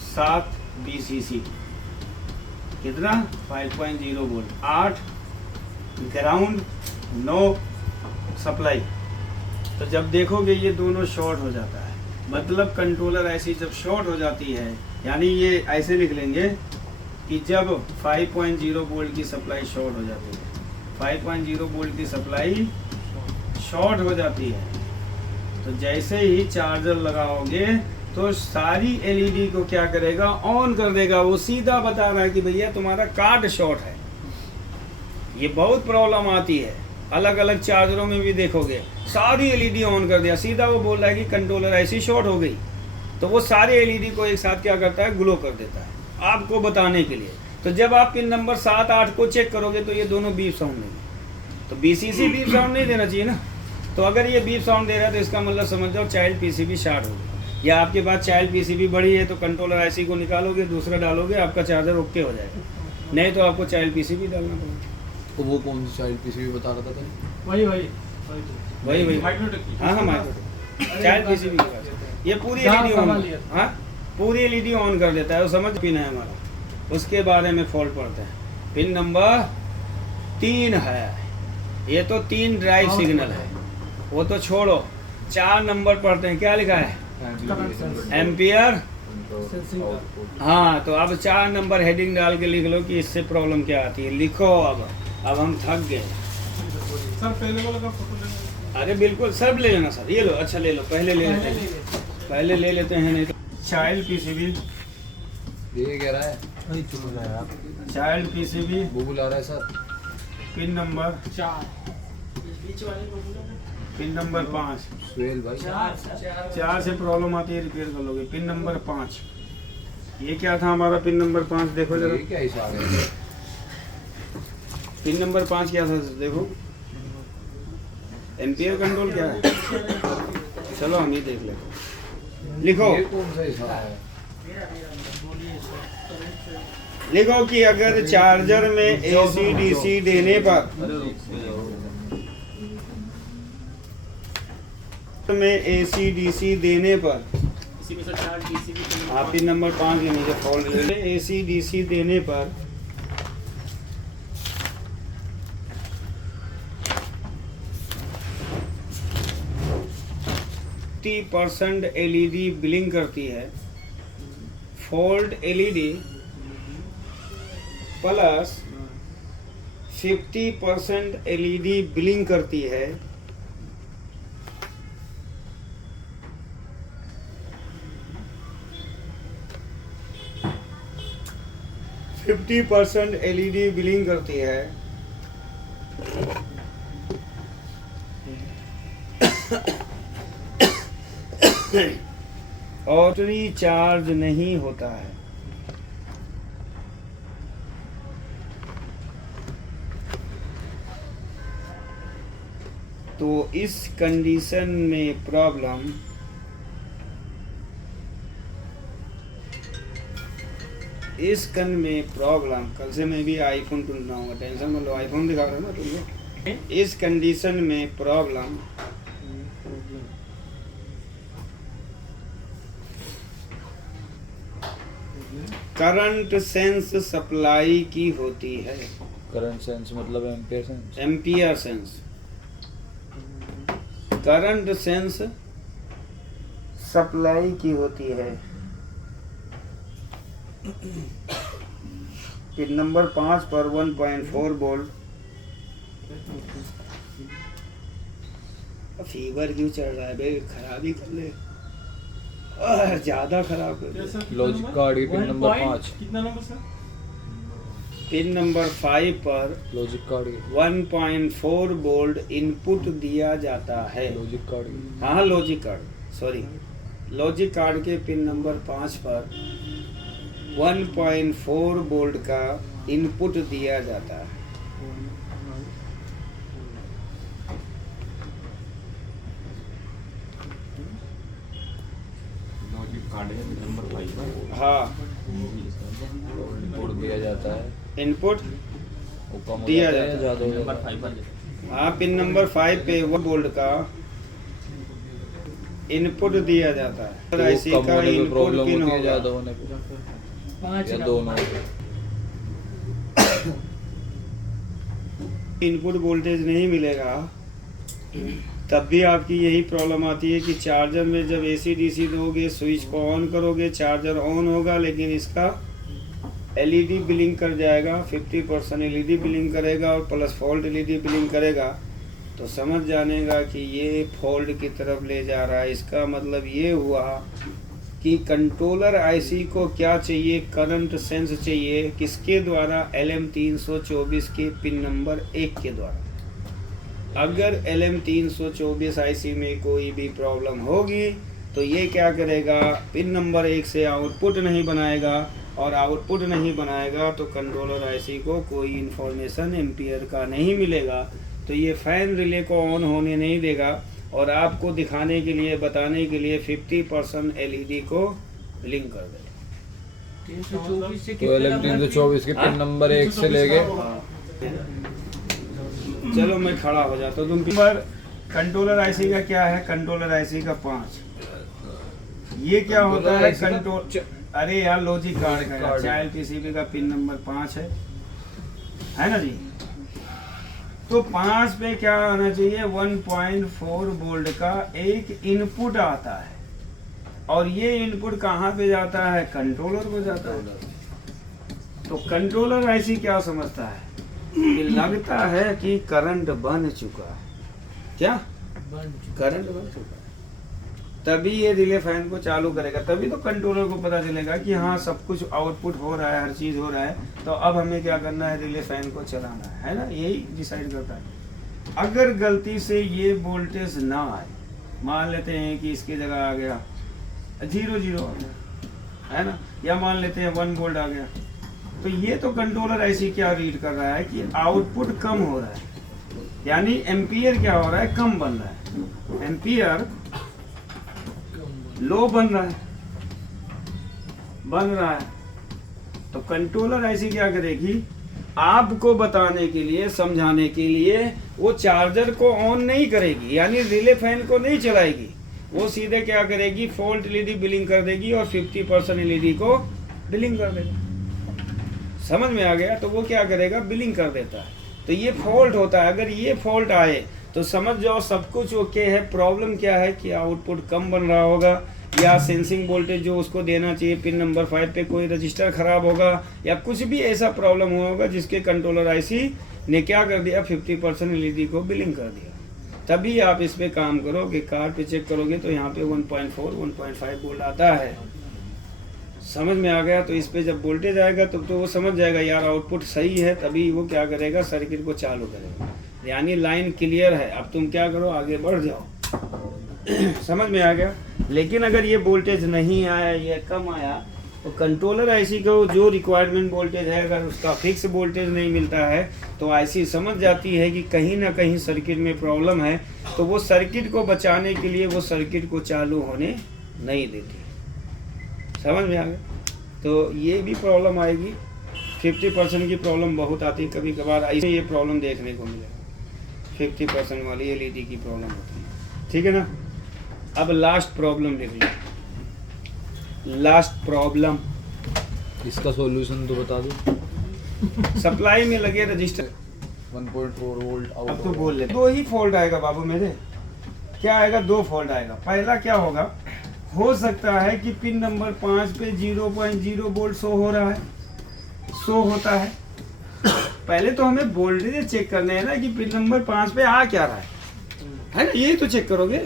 7 बीसीसी, कितना 5.0 वोल्ट, 8 ग्राउंड 9 सप्लाई। तो जब देखोगे ये दोनों शॉर्ट हो जाता है, मतलब कंट्रोलर ऐसी जब शॉर्ट हो जाती है, यानी ये ऐसे लिख लेंगे कि जब 5.0 वोल्ट की सप्लाई शॉर्ट हो जाती है, 5.0 वोल्ट की सप्लाई शॉर्ट हो जाती है, तो जैसे ही चार्जर लगाओगे तो सारी एलईडी को क्या करेगा, ऑन कर देगा। वो सीधा बता रहा है कि भैया तुम्हारा कार्ड शॉर्ट है। ये बहुत प्रॉब्लम आती है, अलग अलग चार्जरों में भी देखोगे सारी एलईडी ऑन कर दिया, सीधा वो बोल रहा है कि कंट्रोलर ऐसी शॉर्ट हो गई। तो वो सारे एलईडी को एक साथ क्या करता है, ग्लो कर देता है आपको बताने के लिए। तो जब आप पिन नंबर 7 8 को चेक करोगे तो ये दोनों बीप साउंड देंगे, तो बीसीसी बीप साउंड नहीं देना चाहिए ना। तो अगर ये बीप साउंड दे रहा है तो इसका मतलब समझ जाओ चाइल्ड पीसीबी शॉर्ट होगी, या आपके पास चाइल्ड पीसीबी बड़ी है तो कंट्रोलर ऐसी को निकालोगे, दूसरा डालोगे, आपका चार्जर ओके हो जाएगा। नहीं तो आपको चाइल्ड पीसीबी डालना पड़ेगा। तो वो कौन सी चाइल्ड पीसीबी बता रहा था? वही हाँ माइक्रोटेक चाइल्ड पीसीबी के पास ये पूरी एलईडी ऑन, हाँ पूरी एलईडी ऑन कर देता है। वो समझ पिन है हमारा, उसके बारे में फॉल्ट पड़ता है। पिन नंबर 3 है, ये तो 3 ड्राइव सिग्नल है, वो तो छोड़ो। 4 नंबर पढ़ते हैं, क्या लिखा है, एम्पियर। हाँ तो अब 4 नंबर हेडिंग डाल के लिख लो कि इससे प्रॉब्लम क्या आती है। लिखो अब हम थक गए सर। पहले वाला का फोटो लेना। अरे बिल्कुल सब ले लेना सर, ये लो, अच्छा ले लो, पहले ले लेते हैं, पहले ले लेते हैं। नहीं तो चाइल्ड पीसीबी ये कह रहा है, नहीं चुन रहा है आप। चाइल्ड पीसीबी वो बुला रहा है sir. Pin number 4, pin number 5, Suhel भाई 4 से प्रॉब्लम आती है, रिपेयर कर लोगे। पिन नंबर 5, ये क्या था हमारा पिन नंबर 5, देखो जरा ये क्या हिसाब है? पिन नंबर 5 क्या था देखो, एम्पियर कंट्रोल क्या है, चलो हम ये देख लेते। लिखो ये कौन सा हिसाब है? लिखो कि अगर चार्जर में एसी डीसी देने पर, में एसी डीसी देने पर, आप पिन नंबर 5 के नीचे फॉल्ट ले लें। एसी डीसी देने पर % एलईडी ब्लिंक करती है, fold LED plus 50% LED blink करती है, 50% एलईडी ब्लिंक करती है, और बैटरी चार्ज नहीं होता है। तो इस कंडीशन में प्रॉब्लम कल से मैं भी आईफोन ढूंढ रहा हूँ, टेंशन मत लो, आईफोन दिखा रहा हूँ ना तुमको। इस कंडीशन में प्रॉब्लम करंट सेंस सप्लाई की होती है। करंट सेंस मतलब ampere sense. Ampere sense, current sense supply की होती है। पिन नंबर 5 पर 1.4 वोल्ट। फीवर क्यों चढ़ रहा है बे? खराब ही कर ले, ज्यादा खराब कर ले। लॉजिक कार्ड की पिन नंबर 5। कितना नंबर सर? पिन नंबर 5 पर लॉजिक कार्ड की 1.4 वोल्ट इनपुट दिया जाता है। लॉजिक कार्ड की हाँ logic card, sorry, logic card के पिन नंबर 5 पर 1.4 वोल्ट का इनपुट दिया जाता है। हाँ, इनपुट दिया जाता है। इनपुट वो कम हो दिया जाता है या जाता ज्यादा हो जाता है? हाँ, पिन नंबर 5 पे 1 वोल्ट का इनपुट दिया जाता है। तो आईसी कम का होने पे इनपुट प्रॉब्लम पिन होती है, होगा। ज्यादा होने पे 5 या दोनों? इनपुट वोल्टेज नहीं मिलेगा तब भी आपकी यही प्रॉब्लम आती है कि चार्जर में जब एसी डीसी दोगे, स्विच को ऑन करोगे, चार्जर ऑन होगा, लेकिन इसका एलईडी बिलिंग कर जाएगा। 50% एलईडी बिलिंग करेगा और प्लस फॉल्ट एलईडी बिलिंग करेगा, तो समझ जानेगा कि ये फॉल्ट की तरफ ले जा रहा है। इसका मतलब ये हुआ कि कंट्रोलर आईसी को क्या चाहिए? करंट सेंस चाहिए। किसके द्वारा? LM324 के पिन नंबर 1 के द्वारा। अगर LM324 आईसी में कोई भी प्रॉब्लम होगी तो ये क्या करेगा? पिन नंबर 1 से आउटपुट नहीं बनाएगा, और आउटपुट नहीं बनाएगा तो कंट्रोलर आईसी को कोई इन्फॉर्मेशन एम्पियर का नहीं मिलेगा, तो ये फैन रिले को ऑन होने नहीं देगा, और आपको दिखाने के लिए, बताने के लिए 50% एलईडी को ब्लिंक कर देगा। 324 से तो LM324 के पिन नंबर 1 से लेके चलो मैं खड़ा हो जाता हूँ। तुम नंबर कंट्रोलर आईसी का क्या है? कंट्रोलर आईसी का 5। ये क्या होता है? कंट्रोल, अरे यार लॉजिक कार्ड का, चाइल्ड पीसीबी का पिन नंबर 5 है ना जी। तो 5 पे क्या आना चाहिए? 1.4 वोल्ट का एक इनपुट आता है, और ये इनपुट कहाँ पे जाता है? कंट्रोलर को जाता है। तो कंट्रोलर आईसी क्या समझता है? कि लगता है कि करंट बन चुका है। क्या? करंट बन चुका है, तभी ये रिले फैन को चालू करेगा। तभी तो कंट्रोलर को पता चलेगा कि हाँ सब कुछ आउटपुट हो रहा है, हर चीज़ हो रहा है, तो अब हमें क्या करना है? रिले फैन को चलाना है ना। यही डिसाइड करता है। अगर गलती से ये वोल्टेज ना आए, मान लेते हैं कि इसकी जगह आ गया 0 आ गया, है ना, या मान लेते हैं 1 वोल्ट आ गया, तो ये तो कंट्रोलर ऐसी क्या रीड कर रहा है कि आउटपुट कम हो रहा है, यानी एम्पियर क्या हो रहा है? कम बन रहा है। एम्पियर लो बन रहा है। तो कंट्रोलर ऐसी क्या करेगी? आपको बताने के लिए, समझाने के लिए वो चार्जर को ऑन नहीं करेगी, यानी रिले फैन को नहीं चलाएगी। वो सीधे क्या करेगी? फॉल्ट एलईडी बिलिंग कर देगी और 50% एलईडी को बिलिंग कर देगा। समझ में आ गया? तो वो क्या करेगा? बिलिंग कर देता है। तो ये फॉल्ट होता है। अगर ये फॉल्ट आए तो समझ जाओ सब कुछ ओके है। प्रॉब्लम क्या है कि आउटपुट कम बन रहा होगा, या सेंसिंग वोल्टेज जो उसको देना चाहिए पिन नंबर 5 पे कोई रजिस्टर खराब होगा, या कुछ भी ऐसा प्रॉब्लम हुआ होगा जिसके कंट्रोलर आईसी ने क्या कर दिया? 50% एलईडी को बिलिंग कर दिया। तभी आप इस पे काम करोगे। कार्ड पे चेक करोगे तो यहाँ पे 1.4 1.5 वोल्ट आता है। समझ में आ गया? तो इस पे जब वोल्टेज आएगा तो वो समझ जाएगा यार आउटपुट सही है, तभी वो क्या करेगा? सर्किट को चालू करेगा, यानी लाइन क्लियर है। अब तुम क्या करो? आगे बढ़ जाओ। समझ में आ गया? लेकिन अगर ये वोल्टेज नहीं आया, ये कम आया, तो कंट्रोलर आईसी को जो रिक्वायरमेंट वोल्टेज है, अगर उसका फिक्स वोल्टेज नहीं मिलता है तो आईसी समझ जाती है कि कहीं ना कहीं सर्किट में प्रॉब्लम है, तो वो सर्किट को बचाने के लिए वो सर्किट को चालू होने नहीं देती। समझ में आ गया? तो ये भी प्रॉब्लम आएगी। 50% की प्रॉब्लम बहुत आती है, कभी कभार ऐसे ये प्रॉब्लम देखने को मिलेगा। 50% वाली एलईडी की प्रॉब्लम होती है, ठीक है ना। अब लास्ट प्रॉब्लम लिख लो, लास्ट प्रॉब्लम। इसका सॉल्यूशन तो बता दो। सप्लाई में लगे रजिस्टर 1.4 वोल्ट आउट। अब तो बोल ले, दो ही फॉल्ट आएगा बाबू मेरे। क्या आएगा? दो फॉल्ट आएगा। पहला क्या होगा, हो सकता है कि पिन नंबर 5 पे 0.0 वोल्ट शो हो रहा है, शो होता है। पहले तो हमें वोल्टेज चेक करने हैं ना कि पिन नंबर 5 पे आ क्या रहा है ना, यही तो चेक करोगे।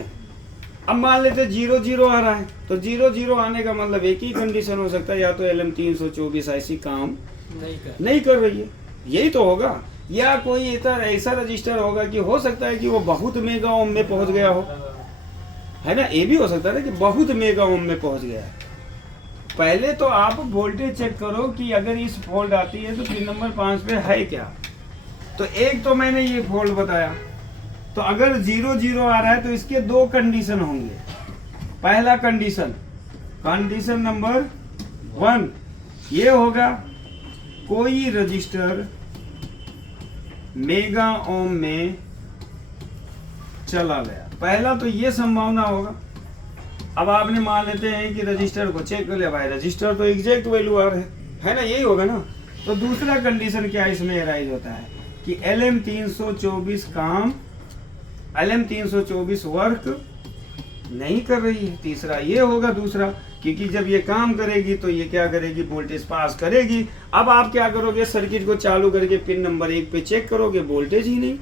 अब मान लेते 0 आ रहा है, तो 0 आने का मतलब एक ही कंडीशन हो सकता है, या तो LM324 ऐसी काम नहीं कर रही है, यही तो होगा। या कोई ऐसा रजिस्टर होगा कि हो सकता है कि वो बहुत मेगा ओम में पहुंच गया हो, है ना, ये भी हो सकता है ना कि बहुत मेगा ओम में पहुंच गया है। पहले तो आप वोल्टेज चेक करो कि अगर इस फॉल्ट आती है तो पिन नंबर 5 पे है क्या। तो एक तो मैंने ये फॉल्ट बताया, तो अगर 0 आ रहा है तो इसके दो कंडीशन होंगे। पहला कंडीशन नंबर 1 ये होगा, कोई रजिस्टर मेगा ओम में चला गया। पहला तो ये संभावना होगा। अब आपने मान लेते हैं कि रजिस्टर को चेक कर लिया, भाई रजिस्टर तो एग्जैक्ट वैल्यू आ रहा है ना, यही होगा ना। तो दूसरा कंडीशन क्या इसमें अराइज होता है कि LM324 काम, LM324 वर्क नहीं कर रही है। तीसरा ये होगा, दूसरा, क्योंकि जब ये काम करेगी तो ये क्या करेगी, वोल्टेज पास करेगी। अब आप क्या करोगे, सर्किट को चालू करके पिन नंबर 1 पे चेक करोगे, वोल्टेज ही नहीं।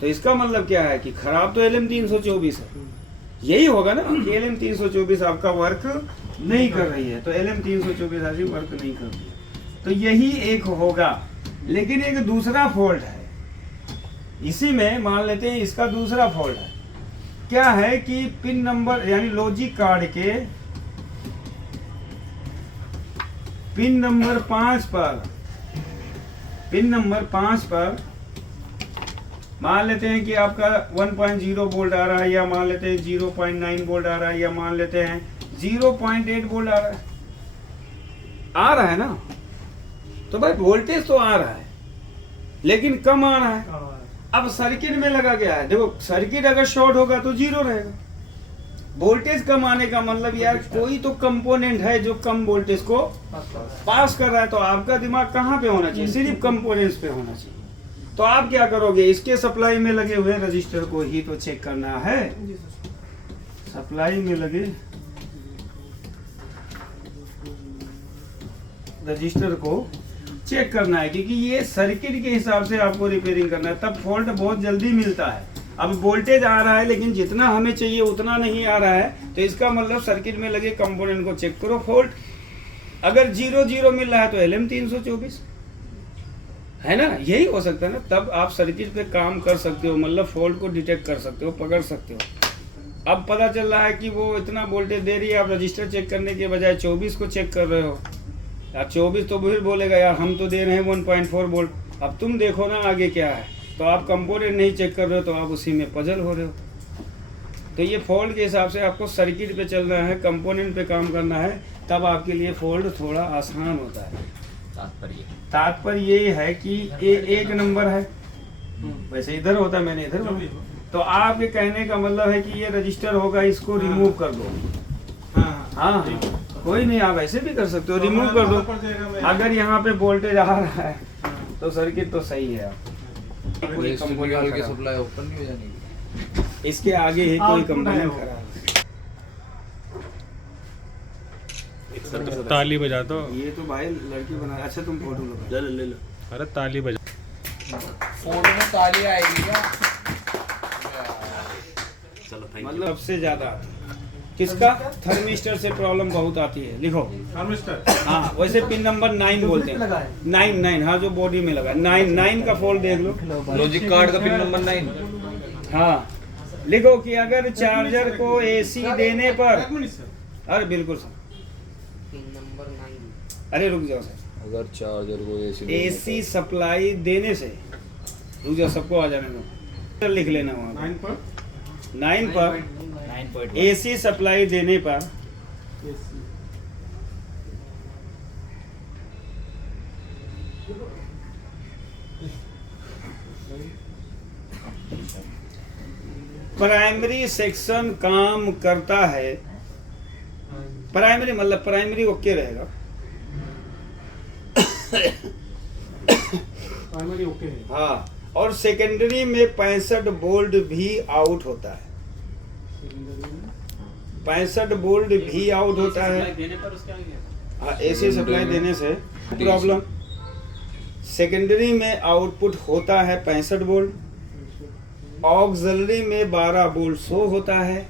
तो इसका मतलब क्या है कि खराब तो LM324 है, यही होगा ना कि LM324 आपका वर्क नहीं कर रही है। तो LM324 ऐसी वर्क नहीं कर रही है, तो यही एक होगा। लेकिन एक दूसरा फॉल्ट है इसी में, मान लेते हैं इसका दूसरा फॉल्ट है। क्या है कि पिन नंबर यानी लॉजिक कार्ड के पिन नंबर 5 पर मान लेते हैं कि आपका 1.0 वोल्ट आ रहा है, या मान लेते हैं 0.9 वोल्ट आ रहा है, या मान लेते हैं 0.8 वोल्ट आ रहा है ना। तो भाई वोल्टेज तो आ रहा है लेकिन कम आ रहा है। अब सर्किट में लगा गया है, देखो सर्किट अगर शॉर्ट होगा तो 0 रहेगा। वोल्टेज कम आने का मतलब यार कोई तो कंपोनेंट है जो कम वोल्टेज को पास कर रहा है। तो आपका दिमाग कहाँ पे होना चाहिए, सिर्फ कंपोनेंट्स पे होना चाहिए। तो आप क्या करोगे, इसके सप्लाई में लगे हुए रजिस्टर को ही तो चेक करना है। सप्लाई में लगे रजिस्टर को चेक करना है, क्योंकि ये सर्किट के हिसाब से आपको रिपेयरिंग करना है, तब फॉल्ट बहुत जल्दी मिलता है। अब वोल्टेज आ रहा है लेकिन जितना हमें चाहिए उतना नहीं आ रहा है, तो इसका मतलब सर्किट में लगे कंपोनेंट को चेक करो। फॉल्ट अगर 0 मिल रहा है तो LM324 है ना, यही हो सकता है ना। तब आप सर्किट पे काम कर सकते हो, मतलब फॉल्ट को डिटेक्ट कर सकते हो, पकड़ सकते हो। अब पता चल रहा है कि वो इतना वोल्टेज दे रही है, आप रजिस्टर चेक करने के बजाय 24 को चेक कर रहे हो। यार 24 तो फिर बोलेगा यार हम तो दे रहे हैं 1.4 वोल्ट। अब तुम देखो ना आगे क्या है, तो आप कंपोनेंट नहीं चेक कर रहे हो, तो आप उसी में पजल हो रहे हो। तो ये फॉल्ट के हिसाब से आपको सर्किट पे चलना है, कंपोनेंट पे काम करना है, तब आपके लिए फॉल्ट थोड़ा आसान होता है। तात्पर्य ये है कि ये एक नंबर है, वैसे इधर होता है, मैंने इधर बोला। तो आपके कहने का मतलब है कि ये रजिस्टर होगा, इसको रिमूव कर दो। हाँ, कोई नहीं, आप ऐसे भी कर सकते हो, रिमूव कर दो। अगर यहाँ पे वोल्टेज आ रहा है तो सर्किट तो सही है। कोई कंपोनेंट के सप्लाई ओपन नहीं हो जाने, इसके आगे ही कोई कंपोनेंट खराब है। ताली बजा दो। ये तो भाई लड़की बना। अच्छा तुम फोटो लो, ले लो। अरे ताली बजा। फोन में ताली आएगी क्या? मतलब सबसे ज्यादा किसका, थर्मिस्टर से प्रॉब्लम बहुत आती है। लिखो हाँ, वैसे पिन नंबर 9 बोलते हैं, 9 हाँ, जो बॉडी में लगा 9 का फॉल्ट देख लो। लॉजिक कार्ड का पिन नंबर 9। हाँ, लिखो कि अगर चार्जर को AC देने पर, अरे बिल्कुल सर, अरे रुक जाओ सर, अगर चार्जर को AC सप्लाई देने से, रुक जाओ सबको आ जाने दो, लिख लेना वहाँ 9 पर AC सप्लाई देने पर प्राइमरी सेक्शन काम करता है, प्राइमरी मतलब प्राइमरी ओके रहेगा, प्राइमरी ओके है। हाँ, और सेकेंडरी में 65 वोल्ट भी आउट होता है, 65 वोल्ट भी आउट होता है। देने पर उसका हाँ, एसी सप्लाई देने से प्रॉब्लम। सेकेंडरी में आउटपुट होता है 65 वोल्ट, ऑक्सिलरी में 12 वोल्ट शो होता है,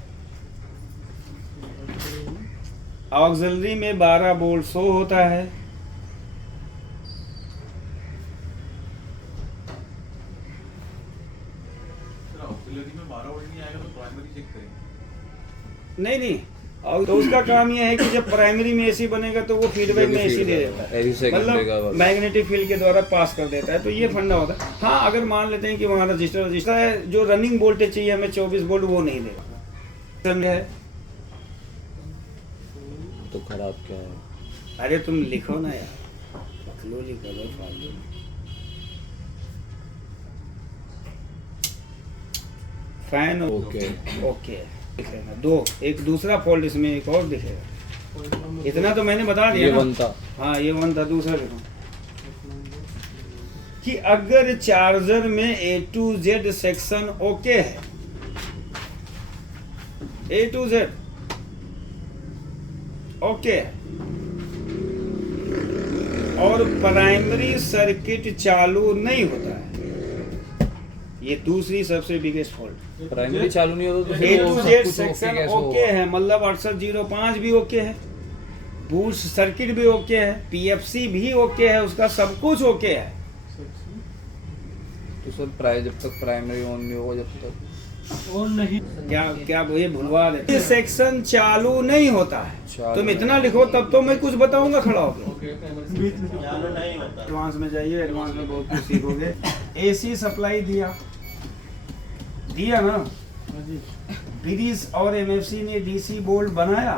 ऑक्सिलरी में 12 वोल्ट शो होता है। ऑक्सिलरी में 12 वोल्ट नहीं आएगा तो प्राइमरी चेक करेंगे। नहीं, और तो उसका काम यह है कि जब प्राइमरी में एसी बनेगा तो वो फीडबैक में एसी दे देता है, एसी सेकंड देगा मतलब बस। मैग्नेटिक फील्ड के द्वारा पास कर देता है। तो ये फंडा होता है। हाँ, अगर मान लेते हैं कि वहाँ रजिस्टर है, जो रनिंग वोल्टेज चाहिए हमें 24 वोल्ट, वो नहीं देगा। समझे? तो खराब क्या है? अरे तुम लिखो ना यार, पखलो लिखो लो फालतू। Fan okay. ओके दिखेगा। दो, एक दूसरा फॉल्ट इसमें एक और दिखेगा। इतना तो मैंने बता दिया ये ना। वन था। हाँ, ये वन था। दूसरा देखो कि अगर चार्जर में A to Z section okay है, A to Z ओके है, और प्राइमरी सर्किट चालू नहीं होता है, ये दूसरी सबसे बिगेस्ट फॉल्ट। प्राइमरी चालू नहीं होता तो A फिर to वो Z सब कुछ सेक्शन ओके कैसे ओके होगा? है, मतलब 6805 भी ओके है, बूस्ट सर्किट भी ओके है, PFC भी ओके है, उसका सब कुछ ओके है। तो सर प्राइस जब तक प्राइमरी ऑन नहीं होगा, जब तक और नहीं क्या क्या ये भुलवा देते हैं। सेक्शन चालू नहीं होता है, चालू तुम इतना नहीं लिखो तब तो मैं कुछ बताऊंगा खड़ा होकर। नहीं होता। एडवांस में जाइए, एडवांस में बहुत कुछ सीखोगे। एसी सप्लाई दिया ना, ब्रिज और एमएफसी ने डीसी बोल्ट बनाया,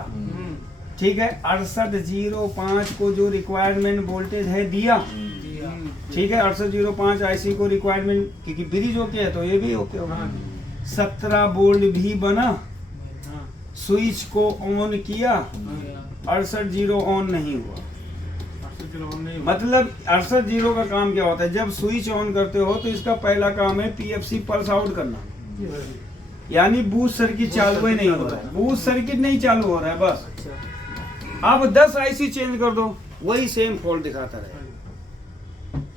ठीक है। 6805 को जो रिक्वायरमेंट वोल्टेज है दिया, ठीक है। 6805 आईसी को रिक्वायरमेंट, क्योंकि ब्रिज ओके है तो ये भी ओके होगा। 17 वोल्ट भी बना, स्विच को ऑन किया, 68 ऑन नहीं हुआ। मतलब 68 का काम क्या होता है, जब स्विच ऑन करते हो तो इसका पहला काम है पीएफसी पल्स आउट करना, यानी बूस्ट सर्किट चालू ही नहीं हो रहा है, बूस्ट सर्किट नहीं चालू हो रहा है बस। अब 10 आईसी चेंज कर दो, वही सेम फॉल्ट दिखाता रहे।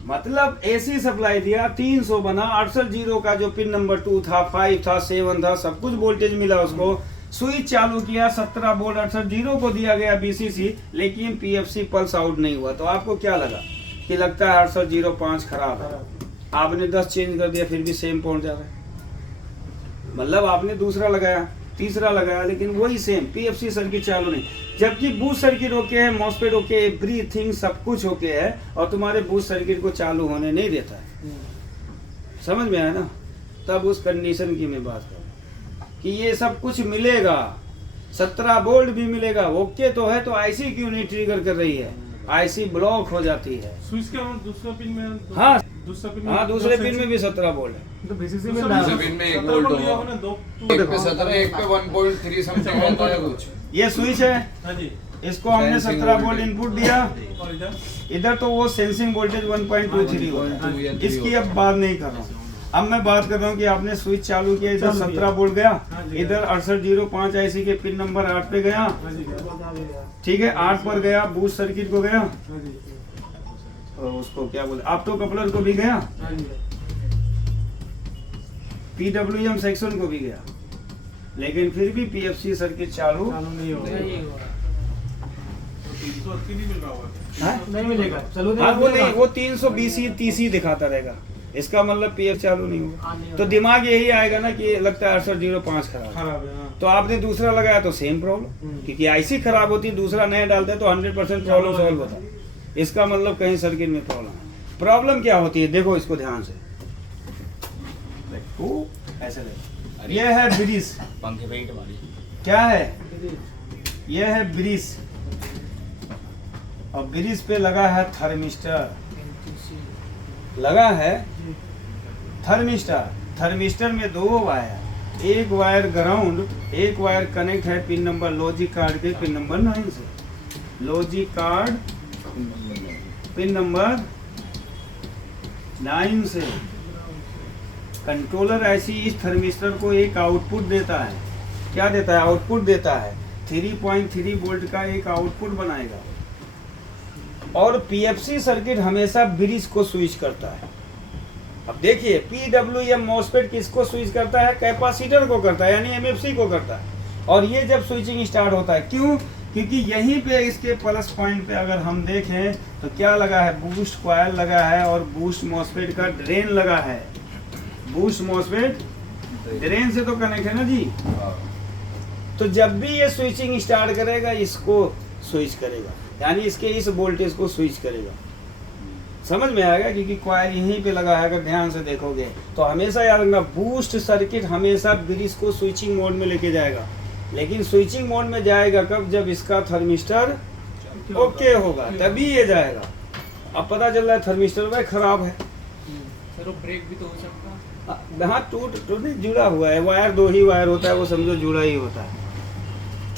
मतलब एसी सप्लाई दिया, 300 बना, 68 का जो पिन नंबर 2 था, 5 था, 7 था, सब कुछ वोल्टेज मिला उसको, स्विच चालू किया, 17 वोल्ट 68 को दिया गया बीसीसी, लेकिन पीएफसी पल्स आउट नहीं हुआ। तो आपको क्या लगा कि लगता है 6805 खराब है, आपने 10 चेंज कर दिया फिर भी सेम पहुंच जा रहा है। मतलब आपने दूसरा लगाया, तीसरा लगाया, लेकिन वही सेम पीएफसी सर्किट चालू नहीं, जबकि बूस्ट सर्किट ओके है, मॉसफेट ओके, एवरीथिंग सब कुछ ओके है, और तुम्हारे बूस्ट सर्किट को चालू होने नहीं देता है। समझ में आया ना? तब उस कंडीशन की मैं बात कर रहा हूं कि ये सब कुछ मिलेगा, 17 वोल्ट भी मिलेगा, ओके तो है, तो आईसी क्यों नहीं ट्रिगर कर रही है, आईसी ब्लॉक हो जाती है। स्विच के दूसरा पिन में हाँ, दूसरा पिन हाँ, दूसरे पिन में भी 17 वोल्ट है। तो बीसीसी में दूसरा डाल पिन में 1 17 वोल्ट लिया होगा। हो ना, दो एक पे 17, एक पे 1.3 समथिंग होता है कुछ। ये स्विच है, हाँ जी। इसको हमने Sensing 17 वोल्ट voltage। इनपुट दिया, और इधर इधर तो वो सेंसिंग वोल्टेज 1.23 होता है। 1.2 या 3 इसकी अब बात नहीं कर रहा हूँ, अब मैं बात कर रहा हूँ कि आपने स्विच चालू किया, इधर 17 वोल्ट गया, इधर 6805 आईसी के पिन नंबर 8 पे गया, हाँ जी। ठीक है, 8 पर गया, बूस्ट सर्किट को गया, हाँ जी। और उसको क्या बोले, ऑप्टो कपलर को भी गया, हाँ जी। पीडब्ल्यूएम सेक्शन को भी गया, लेकिन फिर भी पीएफसी सर्किट चालू चालू नहीं हो रहा है। तो 380 नहीं मिल रहा होगा। है? नहीं मिलेगा, चलो हाँ, वो नहीं, वो 320 30 दिखाता रहेगा, इसका मतलब पीएफ चालू नहीं होगा। तो दिमाग यही आएगा ना कि लगता है 6805 खराब है। खराब है। हाँ। तो आपने दूसरा लगाया तो सेम प्रॉब्लम, क्योंकि आईसी खराब होती, दूसरा नया डालते हैं तो 100% प्रॉब्लम सॉल्व होता है। इसका मतलब कहीं सर्किट में प्रॉब्लम है। प्रॉब्लम क्या होती है, देखो इसको ध्यान से, देखो ऐसे देखो, ये है ब्रिज, पंखे पे ईंट मारी। क्या है, ये है ब्रिज, और ब्रिज पे लगा है थर्मिस्टर, लगा है थर्मिस्टर। थर्मिस्टर में 2 वायर, एक वायर ग्राउंड, एक वायर कनेक्ट है पिन नंबर लॉजिक कार्ड के पिन नंबर 9 से। लॉजिक कार्ड पिन नंबर 9 से कंट्रोलर ऐसी इस थर्मिस्टर को एक आउटपुट देता है। क्या देता है? आउटपुट देता है। 3.3 वोल्ट का एक आउटपुट बनाएगा। और पीएफसी सर्किट हमेशा ब्रिज को स्विच करता है। अब देखिए पीडब्ल्यूएम मॉसफेट किसको स्विच करता है? कैपेसिटर को करता है, यानी एमएफसी को करता है। और ये जब स्विचिंग स्टार्ट होता है, क्यों? क्योंकि यहीं पे इसके प्लस पॉइंट पे अगर हम देखें तो क्या लगा है? बूस्ट कॉइल लगा है और बूस्ट मॉसफेट का ड्रेन लगा है। बूस्ट मॉसफेट ड्रेन से तो कनेक्ट है ना जी। तो जब भी ये स्विचिंग स्टार्ट करेगा इसको स्विच करेगा, यानी इसके इस वोल्टेज को स्विच करेगा। समझ में आएगा? क्योंकि कॉइल यहीं पे लगा है, अगर ध्यान से देखोगे तो हमेशा याद रखना बूस्ट सर्किट हमेशा ब्रिज को स्विचिंग मोड में लेके जाएगा। लेकिन स्विचिंग मोड में जाएगा कब? जब इसका थर्मिस्टर ओके होगा तभी ये जाएगा। अब पता चल रहा है थर्मिस्टर भाई खराब है। सर वो ब्रेक भी तो हो सकता है। हाँ टूट नहीं जुड़ा हुआ है, वायर 2 ही वायर होता है, वो समझो जुड़ा ही होता है।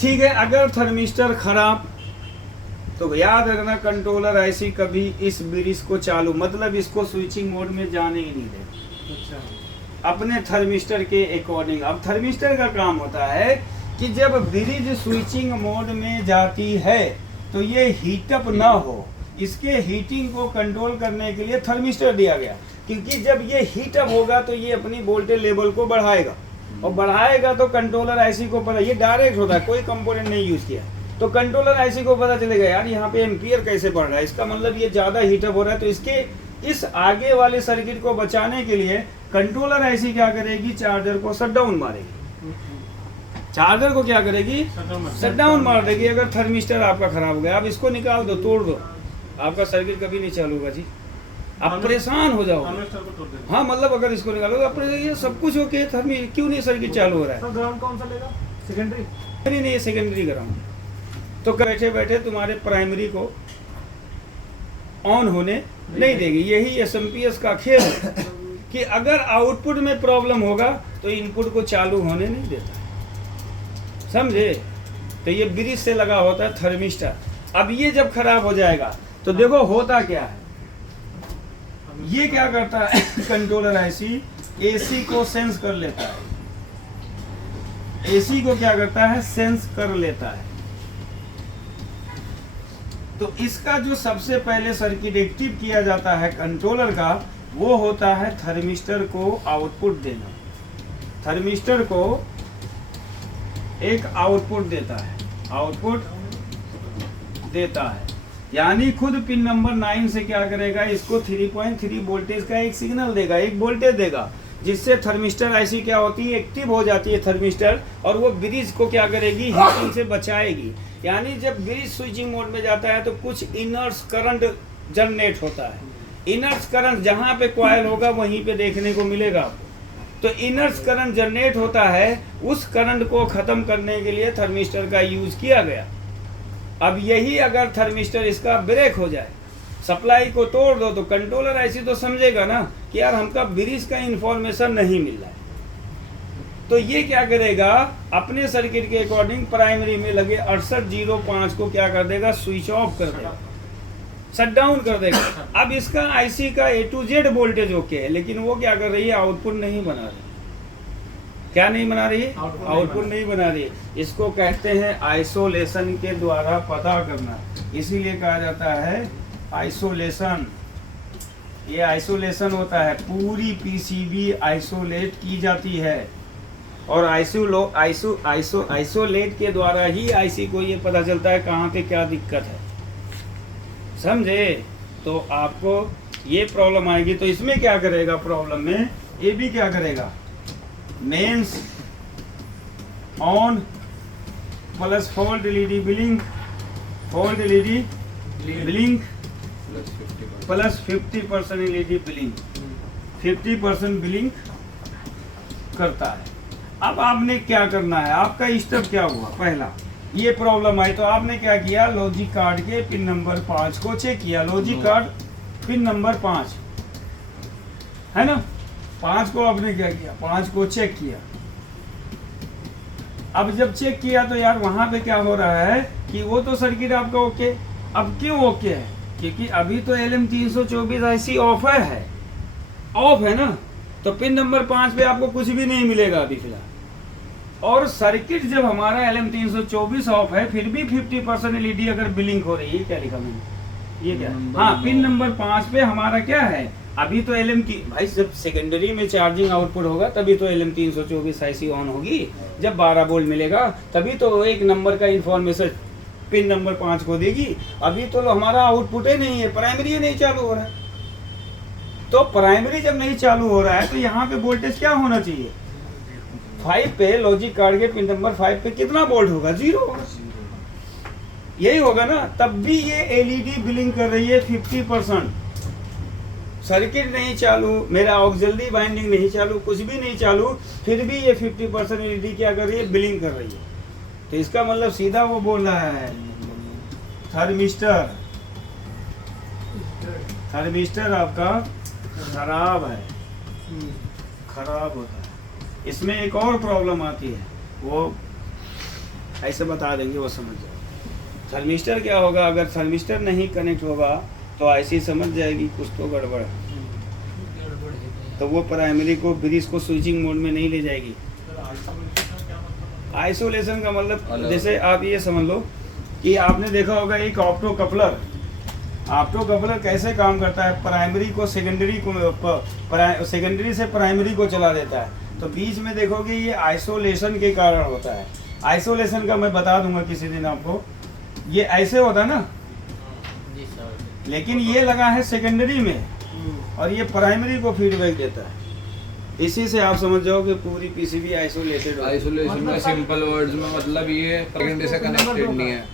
ठीक है, अगर थर्मिस्टर खराब तो याद रखना कंट्रोलर ऐसी कभी इस ब्रिज को चालू, मतलब इसको स्विचिंग मोड में जाने ही नहीं दे अपने थर्मिस्टर के अकॉर्डिंग। अब थर्मिस्टर का काम होता है कि जब ब्रिज स्विचिंग मोड में जाती है तो ये हीटअप ना हो, इसके हीटिंग को कंट्रोल करने के लिए थर्मिस्टर दिया गया। क्योंकि जब ये हीटअप होगा तो ये अपनी वोल्टेज लेवल को बढ़ाएगा, और बढ़ाएगा तो कंट्रोलर आईसी को पता, ये डायरेक्ट होता है, कोई कंपोनेंट नहीं यूज किया, तो कंट्रोलर आईसी को पता चलेगा यार यहाँ पे एम्पियर कैसे बढ़ रहा है, इसका मतलब ये ज़्यादा हीटअप हो रहा है। तो इसके इस आगे वाले सर्किट को बचाने के लिए कंट्रोलर आईसी क्या करेगी? चार्जर को शट डाउन मारेगी। चार्जर को क्या करेगी? शट डाउन मार देगी। अगर थर्मिस्टर आपका खराब हो गया, आप इसको निकाल दो, तोड़ दो, आपका सर्किट कभी नहीं चालू होगा जी, आप परेशान हो जाओ। हाँ मतलब अगर इसको निकालो तो अपने ये सब कुछ ओके, क्यों नहीं सर्किट चालू हो रहा है? ग्राउंड कौन सा लेगा? सेकेंडरी? नहीं, ये सेकेंडरी ग्राउंड। तो बैठे बैठे तुम्हारे प्राइमरी को ऑन होने नहीं देगी। यही एसएमपीएस का खेल है कि अगर आउटपुट में प्रॉब्लम होगा तो इनपुट को चालू होने नहीं देता, समझे? तो ये ब्रिज से लगा होता है थर्मिस्टर। अब ये जब खराब हो जाएगा तो देखो होता क्या है, ये क्या करता है कंट्रोलर आईसी एसी को सेंस कर लेता है। एसी को क्या करता है? सेंस कर लेता है। तो इसका जो सबसे पहले सर्किट एक्टिव किया जाता है कंट्रोलर का, वो होता है थर्मिस्टर को आउटपुट देना। थर्मिस्टर को एक आउटपुट देता है, आउटपुट देता है, यानी खुद पिन नंबर 9 से क्या करेगा? इसको 3.3 वोल्टेज का एक सिग्नल देगा, एक वोल्टेज देगा, जिससे थर्मिस्टर ऐसी क्या होती है? एक्टिव हो जाती है थर्मिस्टर, और वो ब्रिज को क्या करेगी? हीटिंग से बचाएगी। यानी जब ब्रिज स्विचिंग मोड में जाता है तो कुछ इनर्स करंट जनरेट होता है। इनर्स करंट जहाँ पे कॉइल होगा वहीं पे देखने को मिलेगा आपको। तो इनर्स करंट जनरेट होता है, उस करंट को खत्म करने के लिए थर्मिस्टर का यूज किया गया। अब यही अगर थर्मिस्टर इसका ब्रेक हो जाए, सप्लाई को तोड़ दो, तो कंट्रोलर ऐसी तो समझेगा ना कि यार हमका ब्रिज का इंफॉर्मेशन नहीं मिल रहा है। तो ये क्या करेगा? अपने सर्किट के अकॉर्डिंग प्राइमरी में लगे 6805 को क्या कर देगा? स्विच ऑफ कर देगा, शट डाउन कर देगा। अब इसका आईसी का A to Z voltage okay है, लेकिन वो क्या कर रही है? आउटपुट नहीं बना रही। क्या नहीं बना रही है? आउटपुट नहीं बना रही है। इसको कहते हैं आइसोलेशन के द्वारा पता करना, इसीलिए कहा जाता है आइसोलेशन। ये आइसोलेशन होता है, पूरी पीसीबी आइसोलेट की जाती है, और आइसोलेट के द्वारा ही आईसी को ये पता चलता है कहाँ पे क्या दिक्कत है, समझे? तो आपको ये प्रॉब्लम आएगी, तो इसमें क्या करेगा? प्रॉब्लम में ये भी क्या करेगा? Mains on plus fault LED blink, fault LED blink plus 50% LED blink, 50% blink करता है। अब आपने क्या करना है? आपका स्टेप क्या हुआ? पहला ये प्रॉब्लम आई तो आपने क्या किया? लॉजिक कार्ड के पिन नंबर 5 को चेक किया। लॉजिक कार्ड पिन नंबर 5 है ना, 5 को आपने क्या किया? 5 को चेक किया। अब जब चेक किया तो यार वहां पे क्या हो रहा है कि वो तो सर्किट आपका ओके, अब क्यों ओके है, क्योंकि अभी तो LM324 IC ऑफ है, ऑफ है ना, तो पिन नंबर 5 पे आपको कुछ भी नहीं मिलेगा अभी फिलहाल। और सर्किट जब हमारा LM324 ऑफ है फिर भी 50% LED अगर बिलिंग हो रही है, क्या लिखा मैंने, ये क्या, हाँ पिन नंबर 5 पे हमारा क्या है, अभी तो भाई जब सेकेंडरी में चार्जिंग आउटपुट होगा तभी तो LM324 IC ऑन होगी, जब 12 वोल्ट मिलेगा तभी तो एक नंबर का इंफॉर्मेशन पिन नंबर 5 को देगी। अभी तो हमारा आउटपुट ही नहीं है, प्राइमरी ही नहीं चालू हो रहा है। तो प्राइमरी जब नहीं चालू हो रहा है तो यहाँ पे वोल्टेज क्या होना चाहिए, 5 पे लॉजिक कार्ड के पिन नंबर 5 पे कितना वोल्ट होगा, 0 होगा, यही होगा ना। तब भी ये LED बिलिंग कर रही है 50%, सर्किट नहीं चालू, मेरा ऑक्सिलरी बाइंडिंग नहीं चालू, कुछ भी नहीं चालू, फिर भी ये 50% LED क्या कर रही है, बिलिंग कर रही है। तो इसका मतलब सीधा वो बोल रहा है थर्मिस्टर आपका खराब है, खराब होता है। इसमें एक और प्रॉब्लम आती है, वो ऐसे बता देंगे, वो समझ जाओ। थर्मिस्टर क्या होगा, अगर थर्मिस्टर नहीं कनेक्ट होगा तो IC समझ जाएगी कुछ तो गड़बड़ है, तो वो प्राइमरी को ब्रिज को स्विचिंग मोड में नहीं ले जाएगी। आइसोलेशन का मतलब जैसे आप ये समझ लो कि आपने देखा होगा एक ऑप्टो कपलर कैसे काम करता है, प्राइमरी को सेकेंडरी से प्राइमरी को चला देता है। तो बीच में देखोगे ये आइसोलेशन के कारण होता है। आइसोलेशन का मैं बता दूंगा किसी दिन आपको, ये ऐसे होता है ना, लेकिन ये लगा है सेकेंडरी में और ये प्राइमरी को फीडबैक देता है। इसी से आप समझ जाओ कि पूरी PCB आइसोलेटेड। आइसोलेशन में सिंपल वर्ड्स में मतलब ये सेकेंडरी से कनेक्टेड नहीं है,